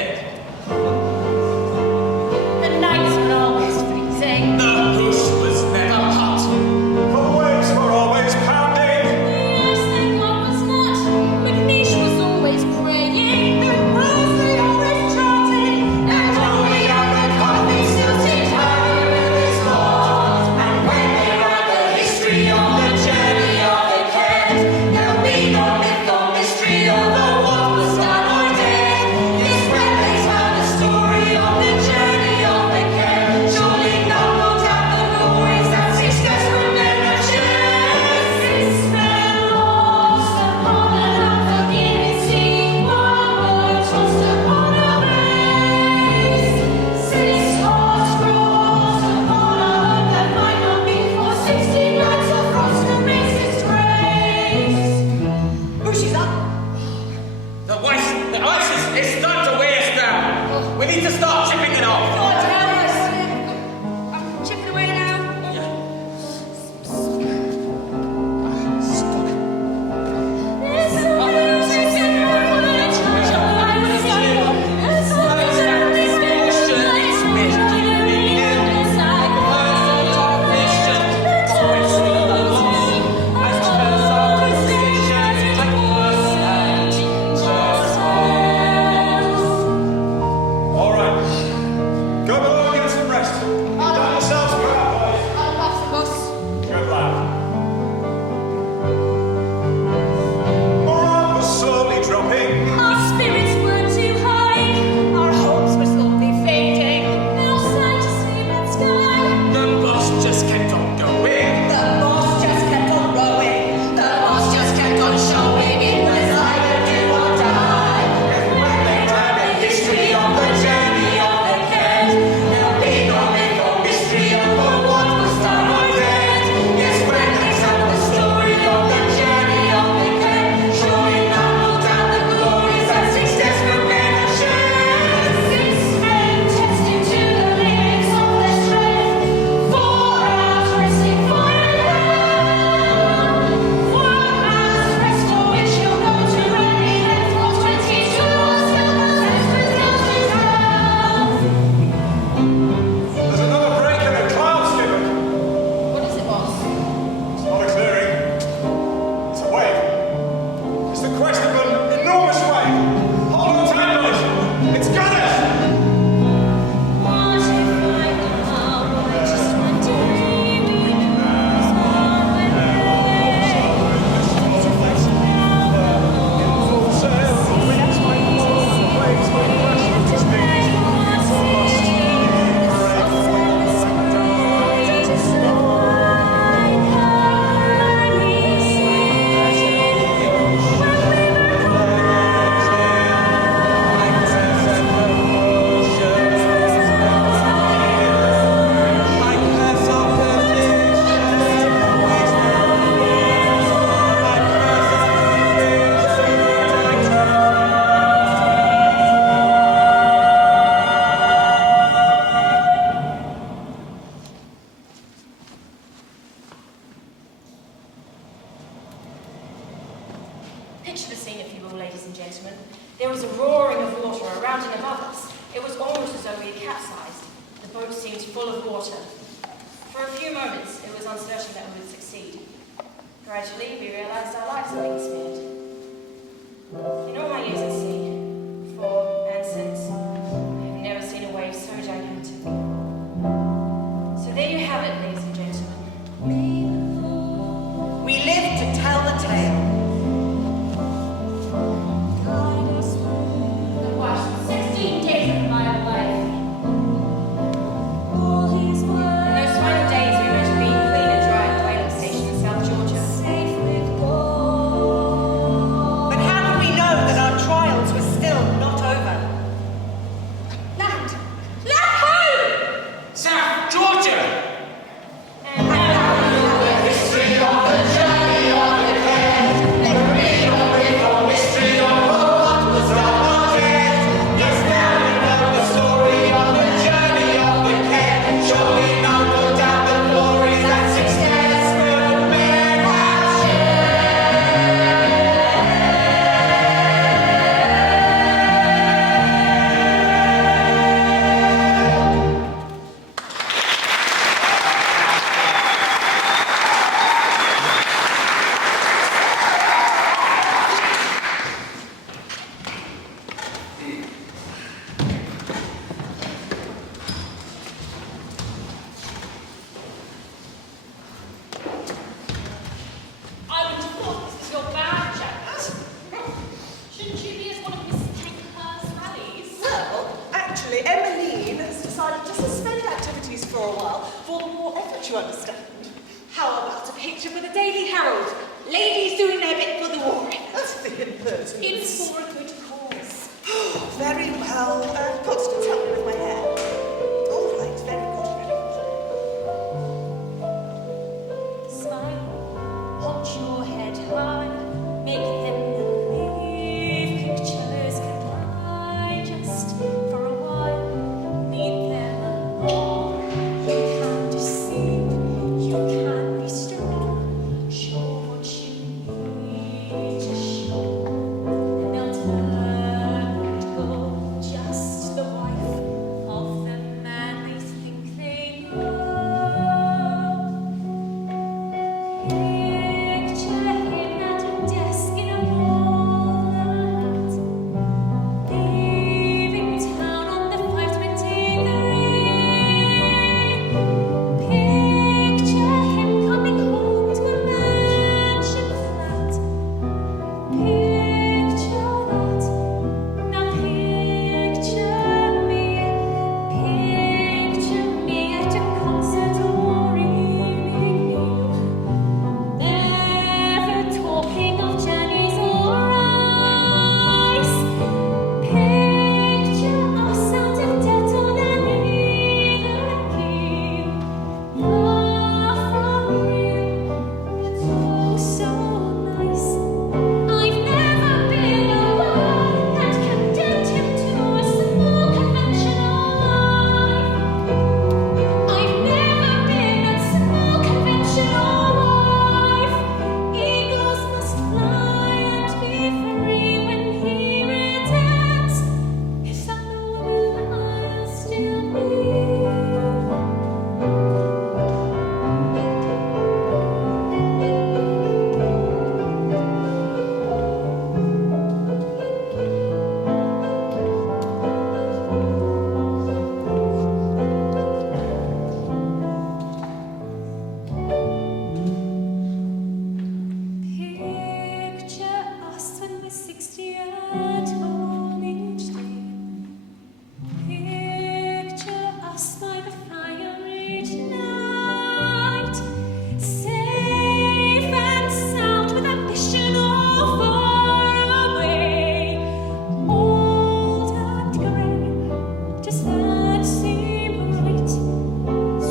dead. The nights were always freezing. The bush was never hot. The waves were always pounding. Yes, thank God was not. McNeish was always praying. The prayers they always chanting. And only on the coffee still sit higher in his laws. And when they write the history of the journey of the Kent, there'll be no myth or mystery over what was done or dead. It's when they tell the story of the journey of the Kent. Surely none will doubt the glories that 6 desperate men have shared. 6 men lost upon an unforgiving sea. 1 word tossed upon a waves. 6 hearts crossed upon a hope that might not be. For 16 nights of frost amidst its graves. Bushy's up. The ice is starting to weigh us down. We need to start chipping it off. God help us. I'm chipping away now. There's so many things in my life. I was young. There's so much that this Ocean is mystery. Always sing along. As turns our decisions like first and just All right. Go below and get some rest. Done yourselves good, boys. I'll pass the bus. Good lad. Moran was slowly dropping. Our spirits were too high. Our hopes were slowly fading. No sign to sleep and sky. The bus just kept on going. The boss just kept on rowing. The boss just kept on showing. It was either do or die. And when they tell the history of the journey of the Kent, there'll be no myth or mystery over what was done or dead. Yes, when they tell the story of the journey of the Kent, surely none will doubt the glories that 6 desperate men have shared. 6 men tested to the limits of their strength. 4 hours resting for a land. 1 hour's rest for which you'll go to any length. For 22 hours till the desperate hills to down. There's another break in the clouds, Gibbon. What is it, boss? It's not a clearing. It's a wave. It's the crest of an enormous wave. Hold on tight, boys. It's got us. What if I know just one day we lose our way? Picture the scene, if you will, ladies and gentlemen. There was a roaring of water around and above us. It was almost as though we had capsized. The boat seemed full of water. For a few moments, it was uncertain that we would succeed. Gradually, we realized our lives had been spared. In all my years at sea, before and since, I have never seen a wave so gigantic. So there you have it, ladies and gentlemen. We live to tell the tale. The worst 16 days of my life. All his In words. those final days, we were to be clean and dry at the whaling station in South Georgia. But how could we know that our trials Actually, Emmeline has decided to suspend activities for a while for the war effort, you understand. How about a picture for the Daily Herald? Ladies doing their bit for the war effort. That's the impertinence. It's for a good cause. Very well. Constance, help me with my hair. All right, very good. Smile, hold your head high, make them believe pictures can lie just for a while. Leave them alone. You can deceive, you can be strong. Show what you need to show, and they'll turn and go just the wife of the man they think they know. Picture him at a desk in a walnut, leaving town on the 5:20 Picture him coming home to a mansion flat. Picture that. Now picture me at a concert or evening meal. Never talking of Jenny's or ice. Picture us out of debt on an even keel. Far from you, but oh so nice. I've never been the one that condemned him to a small conventional life. I've never been that small conventional wife. Eagles must fly and be free when he returns. Is that the woman I'll still be? Picture us when we're 60 at home each day. Picture us by the fire each night, safe and sound with ambition all far away. Old and grey, does that seem right?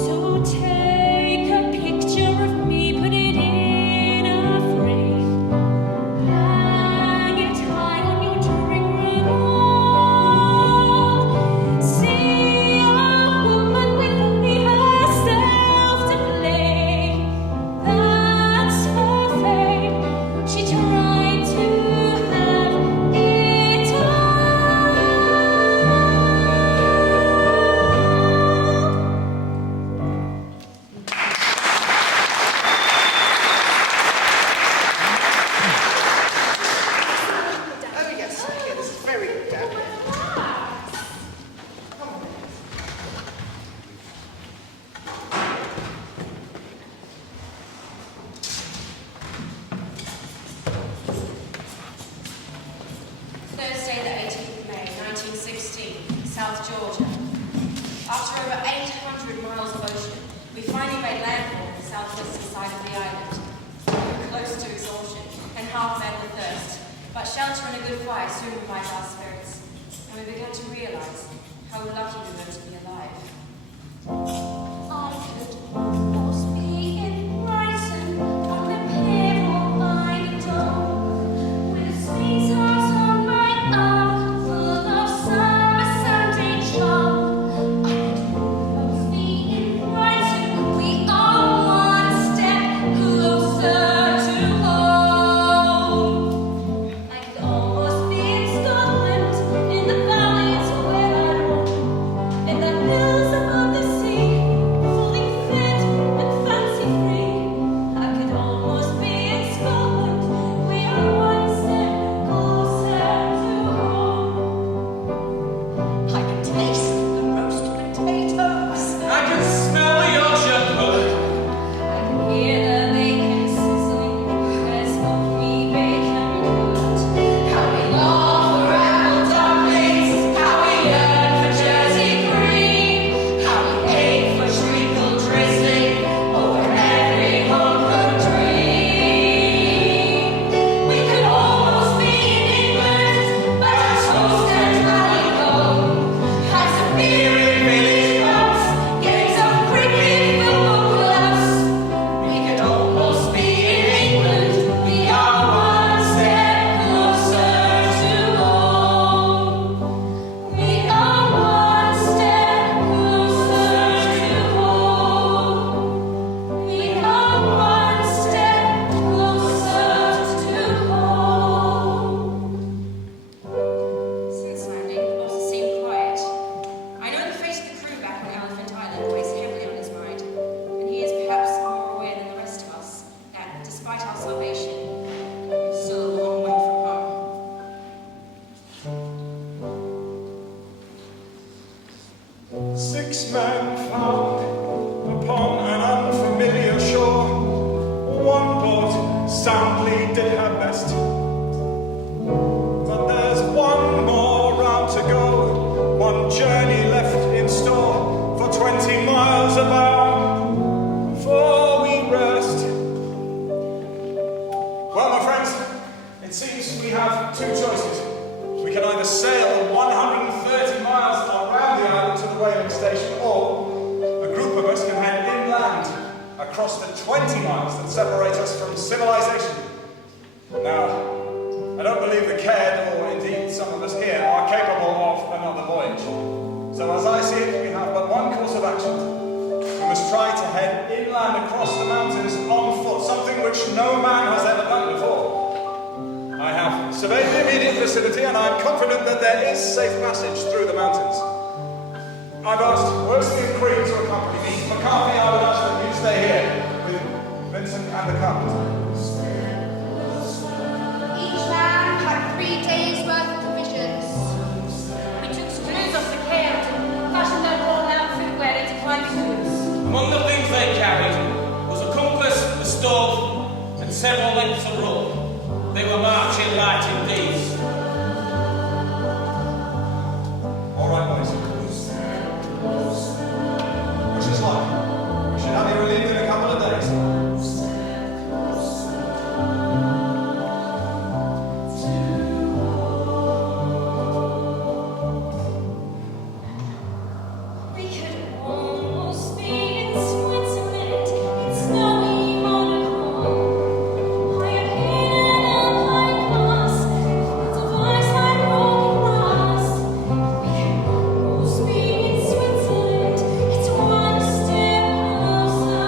So take a picture of me, put it in a frame, hang it high on your drawing room wall. See a woman with only herself to blame. That's her fame. She tried to have it all. Oh, yes. Yeah, this is very good, Dad. Thursday, the 18th of May, 1916, South Georgia. After over 800 miles of ocean, we finally made landfall on the southwestern side of the island. We were close to exhaustion and half dead with thirst, but shelter and a good fire soon revived our spirits, and we began to realize how lucky we were to be alive. I could almost be in Brighton on the pier or by the door, with a sweetheart on my arm, full of summer Sunday charm. I could almost be in Brighton, we are one step closer to home. I could almost be in Scotland, in the valleys where I 6 men found upon an unfamiliar shore. One boat soundly did her best. But there's one more round to go, one journey left in store, for 20 miles about, before we rest. Well, my friends, it seems we have two choices. We can either sail 130 miles around the island to the whaling station, or a group of us can head inland across the 20 miles that separate us from civilization. Now, I don't believe the Caird, or indeed some of us here, are capable of another voyage. So as I see it, we have but one course of action. We must try to head inland across the mountains on foot, something which no man has ever done before. I have surveyed the immediate vicinity, and I am confident that there is safe passage through the mountains. I've asked Worsley and Creed to accompany me. McCarthy, I would ask that you stay here with Vincent and the carpenter. Each man had 3 days' worth of provisions. We took screws off the cairn and fashioned their worn-out footwear into climbing boots. Among the things they carried was a compass, a stove, and several lengths of rope. They were marching light indeed. All right, boys. Which is like? We should have you relieved in a couple of days. We could almost be in Switzerland. It's snowy Monaco. I am in a high class. Device like broken glass. We could almost be in Switzerland. It's one step closer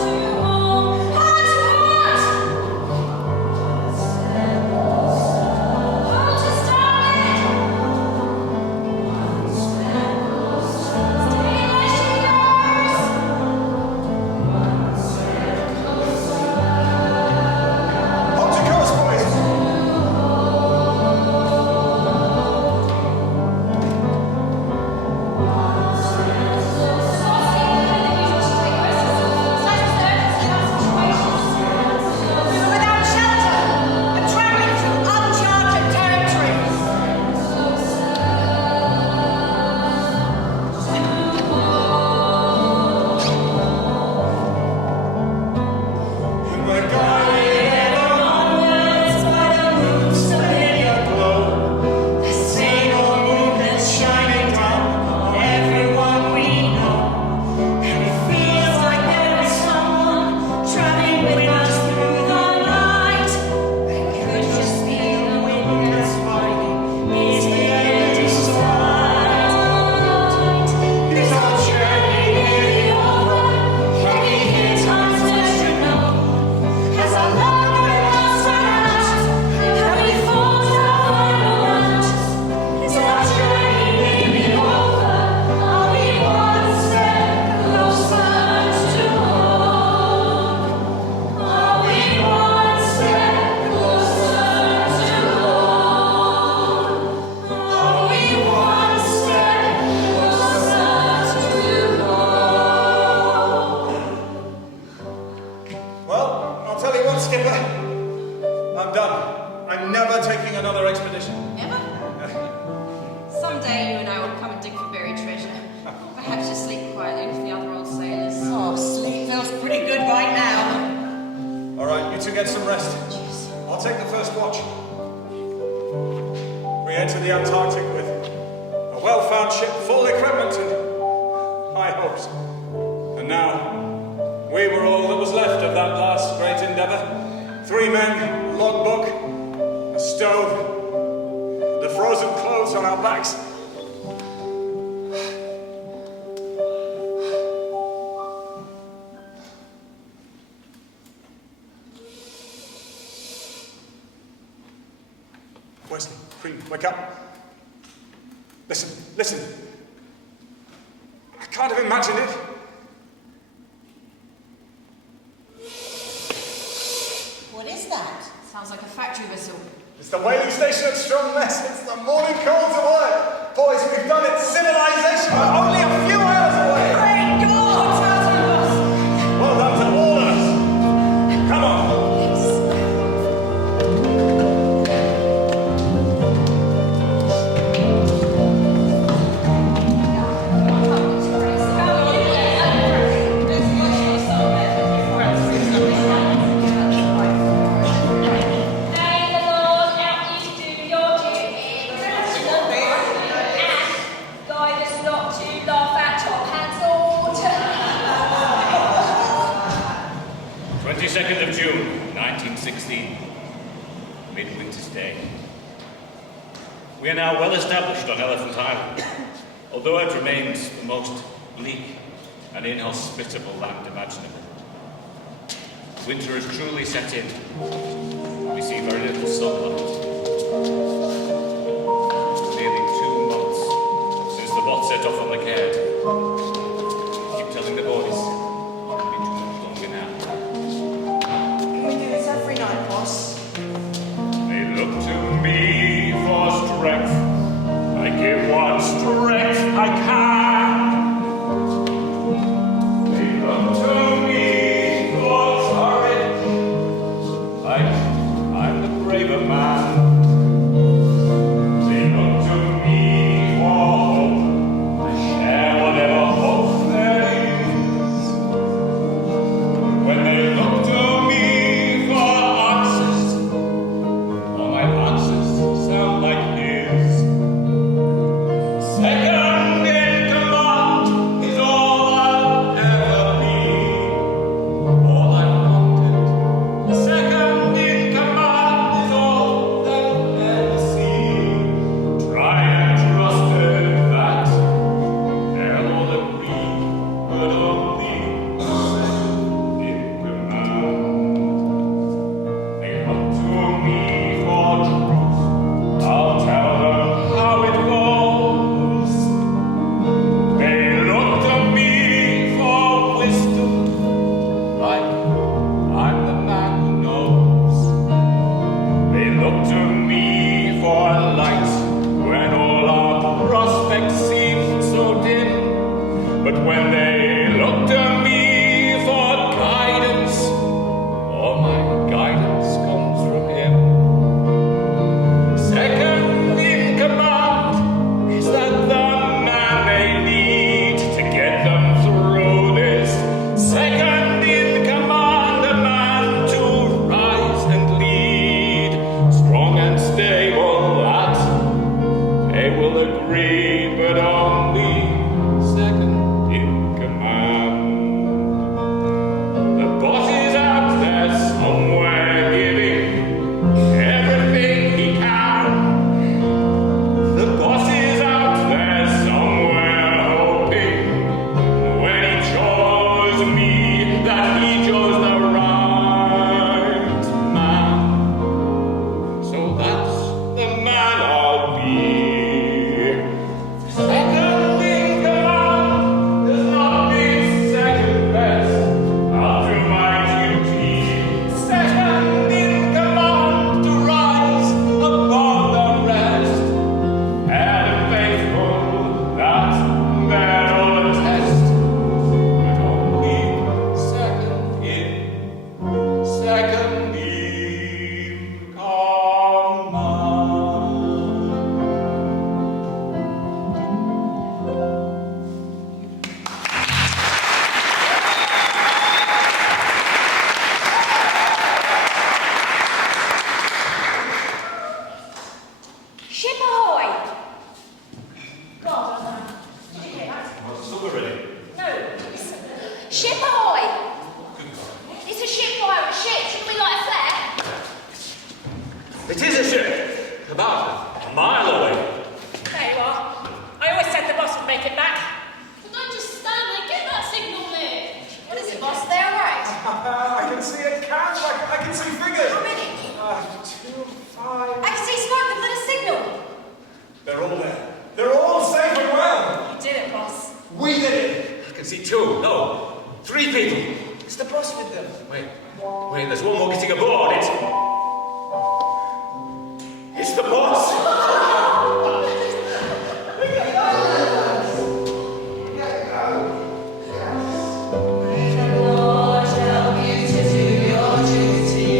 to home. Hot, hot! How to start it? Up to course, boys! We were without shelter and traveling through uncharted territories. We're guided onwards by the moon's familiar glow. The same old moon that's shining down on everyone we know. And it feels like there is someone traveling with us through the night. It could just be the wind that's fighting. It's the end of sight. Is our journey nearly over? Can we hear time's metronome? Has our love lost our out? Have we forced our final out? Is our journey nearly over? Are we one step closer to home? Are we one step closer to home? Are we one step closer to home? Well, I'll tell you what, Skipper. I'm done. I'm never taking another expedition. Ever? Someday you and I will come and dig for buried treasure. Perhaps just sleep quietly with the other old sailors. Oh, sleep feels pretty good right now. All right, you two get some rest. I'll take the first watch. We enter the Antarctic with a well-found ship, full equipment and high hopes. And now, we were all that was left of that last great endeavor. 3 men, a logbook, a stove, and the frozen clothes on our backs. Wesley, Cream, wake up. Listen, listen. I can't have imagined it. What is that? Sounds like a factory whistle. It's the whaling station at Stromness. It's the morning call to work. Boys, we've done it. Civilization. We're only a few 22nd of June, 1916. Midwinter's Day. We are now well established on Elephant Island, although it remains the most bleak and inhospitable land imaginable. Winter has truly set in. We see very little sunlight. Nearly 2 months since the bot set off on the cairn. Keep telling the boys, it'll be too much longer now. Can we do this every night, boss? They look to me for strength. I give what strength I can. They look to me for courage. Like I'm the braver man. They look to me for hope. I share whatever hope there is. When they look to me for answers, all my answers sound like his. Second in command is all I'll ever be. All I wanted. Second in command is all they'll ever see. Try and trusted that they'll all agree, but only second in command. They look to me for truth. I'll tell them how it goes. They look to me for wisdom, like I'm the man who knows. They look to me for light when all our prospects seem so dim. But when they look to me for guidance, all my guidance comes from him. Second in command is that the man they need to get them through this. Second in command, a man to rise and lead. Strong and stable, that they will agree, but only second in command. The boss is out there somewhere giving everything he can. The boss is out there somewhere hoping when he chose me that he chose the right man. So that's the man I'll be. Second in command does not mean second best. I'll do my duty. Second in command to rise above the rest. And faithful that they'll attest. But only second in command. Ship ahoy! God, Anna, did you hear that? What's supper ready? No, listen. Ship ahoy! It's a ship, boy, a ship. Shouldn't we light a flare? It is a ship, about a mile away. There you are. I always said the boss would make it back. Well, don't just stand there. Get that signal lit. What is it, boss? They're right. I can see a count. I can see figures. How many? 2, 5. I can see smoke. They've lit a signal. They're all there. They're all safe and well. You did it, boss. We did it. I can see 2, no, 3 people. It's the boss with them. Wait, there's one more getting aboard. It's the boss. Lord, help you to do your duty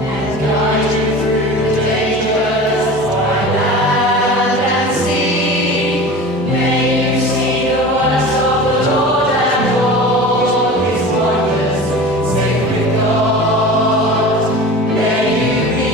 and guide you through the dangers by land and sea. May you see the works of the Lord and all His wonders. Safe with God, may you be.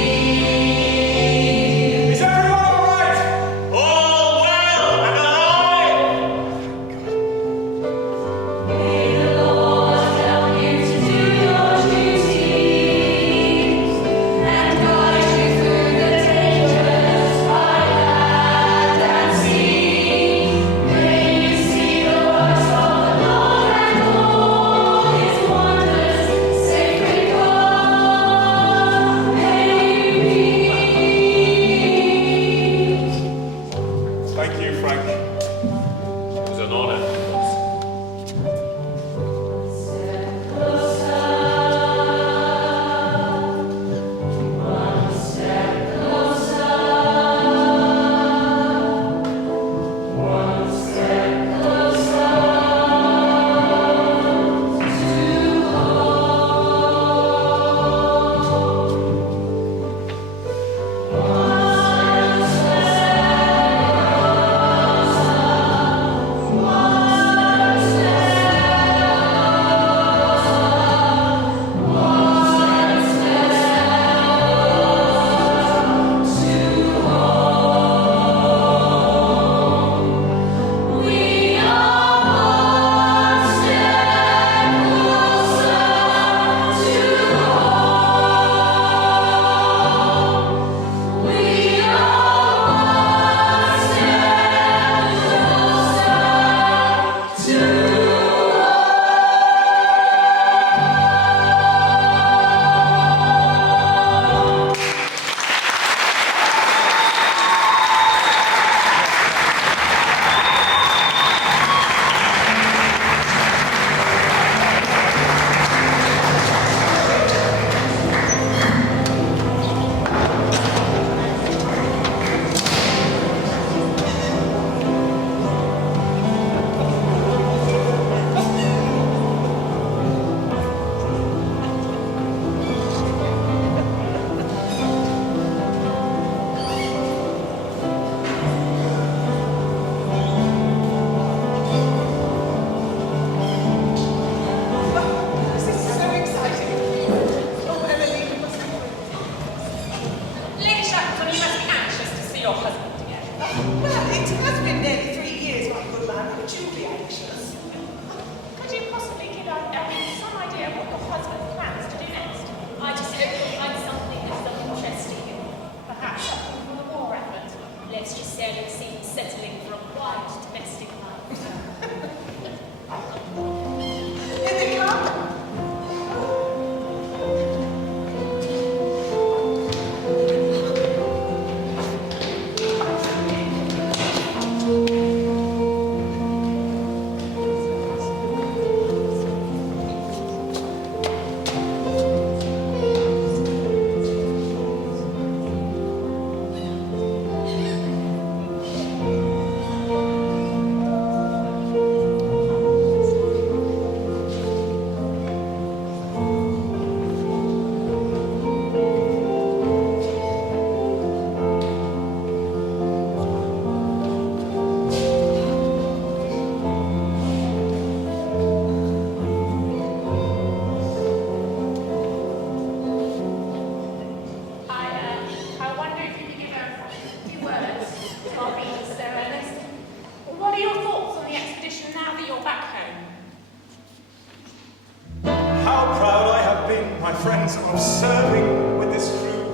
friends of serving with this crew.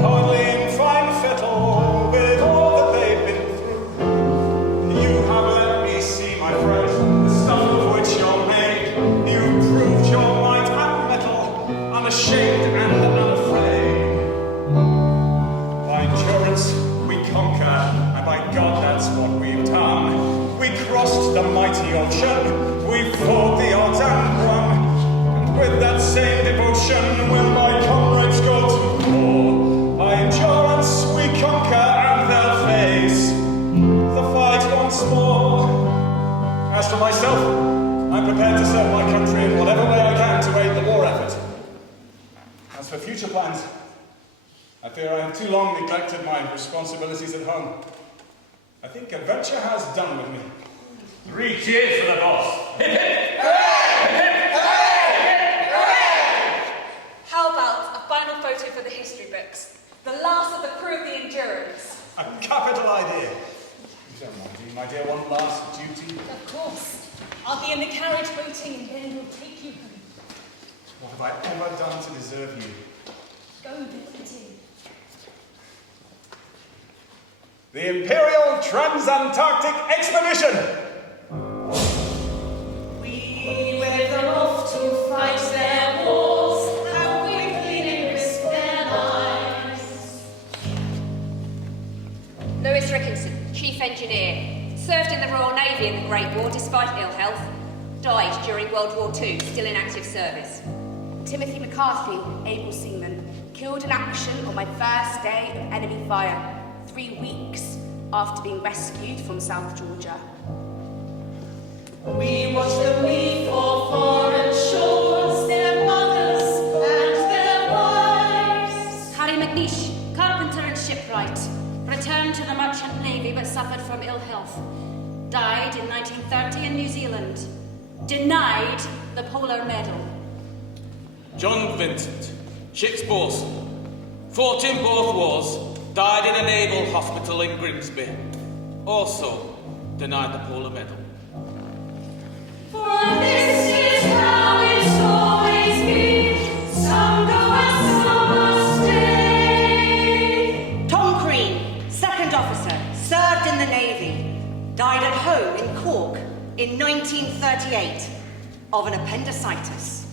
Hardly in fine fettle with all that they've been through. You have let me see, my friend, the stuff of which you're made. You've proved your might and mettle, unashamed and unafraid. By endurance we conquer, and by God that's what we've done. We crossed the mighty ocean, we fought the odds and won. And with that same devotion will my comrades go to war. By endurance we conquer, and they'll face the fight once more. As for myself, I'm prepared to serve my country in whatever way I can to aid the war effort. As for future plans, I fear I have too long neglected my responsibilities at home. I think adventure has done with me. 3 cheers for the boss. Hip hip! How about a final photo for the history books? The last of the crew of the Endurance. A capital idea. You don't mind doing, my dear, one last duty? Of course. I'll be in the carriage waiting and then we'll take you home. What have I ever done to deserve you? Go, Deputy. The Imperial Transantarctic Expedition! We with them off to fight their wars, how quickly they risk their lives. Lewis Rickinson, Chief Engineer, served in the Royal Navy in the Great War despite ill health. Died during World War II, still in active service. Timothy McCarthy, able seaman, killed in action on my first day of enemy fire, 3 weeks after being rescued from South Georgia. We watch them leave for foreign shores, their mothers and their wives. Harry McNeish, carpenter and shipwright, returned to the Merchant Navy but suffered from ill health. Died in 1930 in New Zealand. Denied the Polar Medal. John Vincent, ship's bosun, fought in both wars, died in a naval hospital in Grimsby. Also denied the Polar Medal. For this is how it's always been. Some go and some must stay. Tom Crean, second officer, served in the Navy, died at home in Cork in 1938 of an appendicitis.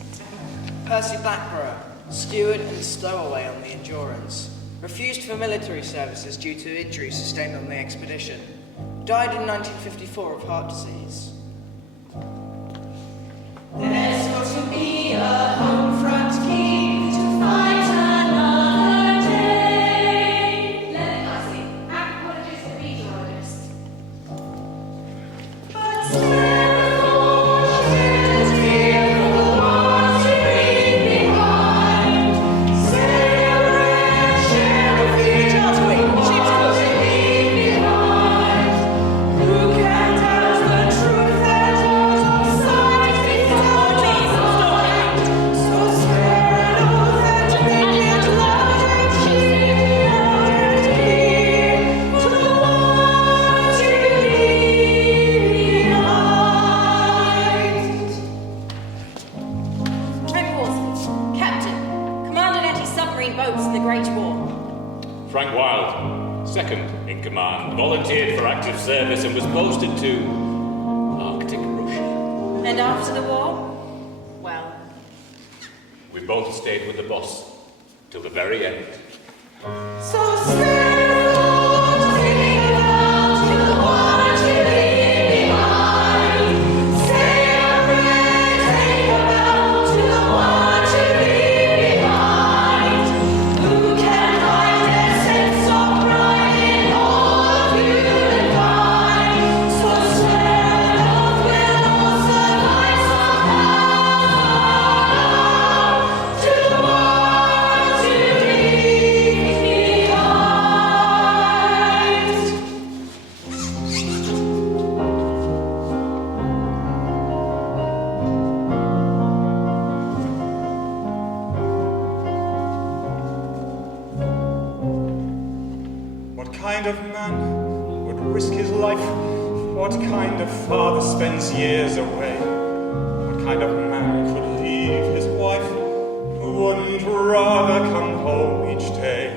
Percy Blackborough, steward and stowaway on the Endurance, refused for military services due to injuries sustained on the expedition. Died in 1954 of heart disease. There's got to be a home front key to fight another day. Leonard Hussey, anthropologist and meteorologist. But Frank Wilde, second in command, volunteered for active service and was posted to Arctic Russia. And after the war? Well, We both stayed with the boss till the very end. so sail on, sailing out to the water to leave behind. Sail red, take a bow to the water to leave behind. Who can hide their sense of pride in all of humankind? So swear oath we'll all survive somehow. To the water to leave behind. What kind of man would risk his life? What kind of father spends years away? What kind of man could leave his wife wouldn't rather come home each day.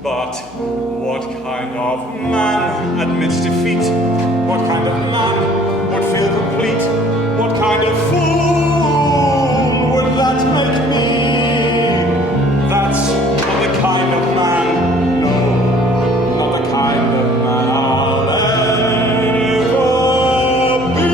But what kind of man admits defeat? What kind of man would feel complete? What kind of fool would that make me? That's not the kind of man, no, not the kind of man I'll ever be.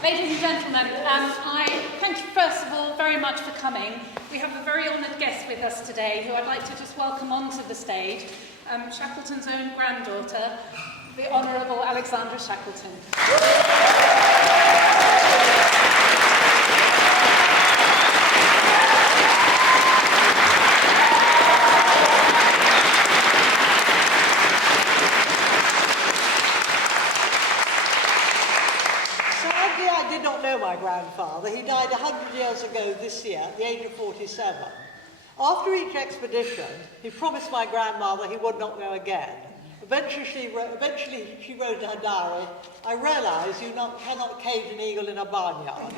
Ladies and gentlemen, I thank you first of all very much for coming. We have a very honoured guest with us today who I'd like to just welcome onto the stage, Shackleton's own granddaughter, the Honourable Alexandra Shackleton. Sadly, I did not know my grandfather. He died 100 years ago this year, at the age of 47. After each expedition, he promised my grandmother he would not go again. Eventually, she wrote in her diary, "I realise you cannot cage an eagle in a barnyard."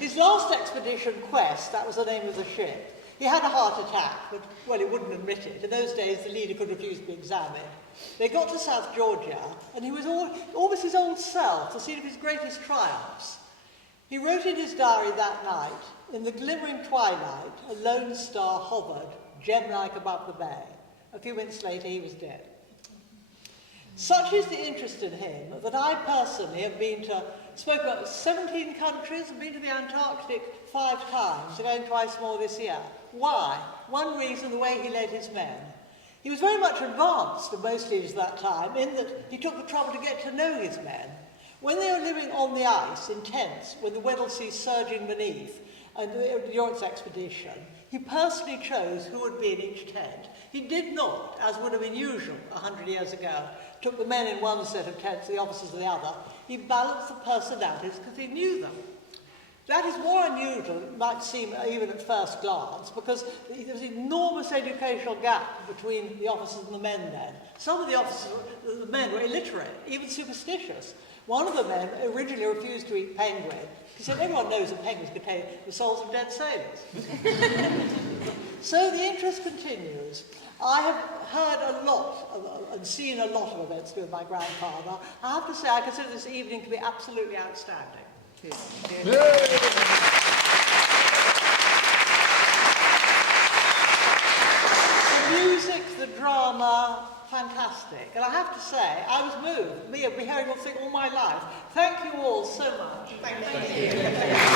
His last expedition, Quest, that was the name of the ship, he had a heart attack, but, well, he wouldn't admit it. In those days, the leader could refuse to be examined. They got to South Georgia, and he was almost his old self, the scene of his greatest triumphs. He wrote in his diary that night, "In the glimmering twilight, a lone star hovered, gem-like above the bay. A few minutes later, he was dead." Such is the interest in him that I personally have spoken about 17 countries and been to the Antarctic 5 times, going twice more this year. Why? One reason, the way he led his men. He was very much advanced in most leaders at that time, in that he took the trouble to get to know his men. When they were living on the ice in tents, with the Weddell Sea surging beneath, and the Endurance expedition, he personally chose who would be in each tent. He did not, as would have been usual 100 years ago, took the men in one set of tents, the officers in the other. He balanced the personalities because he knew them. That is more unusual, it might seem even at first glance, because there was an enormous educational gap between the officers and the men then. Some of the men were illiterate, even superstitious. One of the men originally refused to eat penguin. He said, everyone knows that penguins contain the souls of dead sailors. So the interest continues. I have heard a lot and seen a lot of events with my grandfather. I have to say, I consider this evening to be absolutely outstanding. The music, the drama, fantastic. And I have to say, I was moved. Me, I've been hearing all thing all my life. Thank you all so much. Thank you.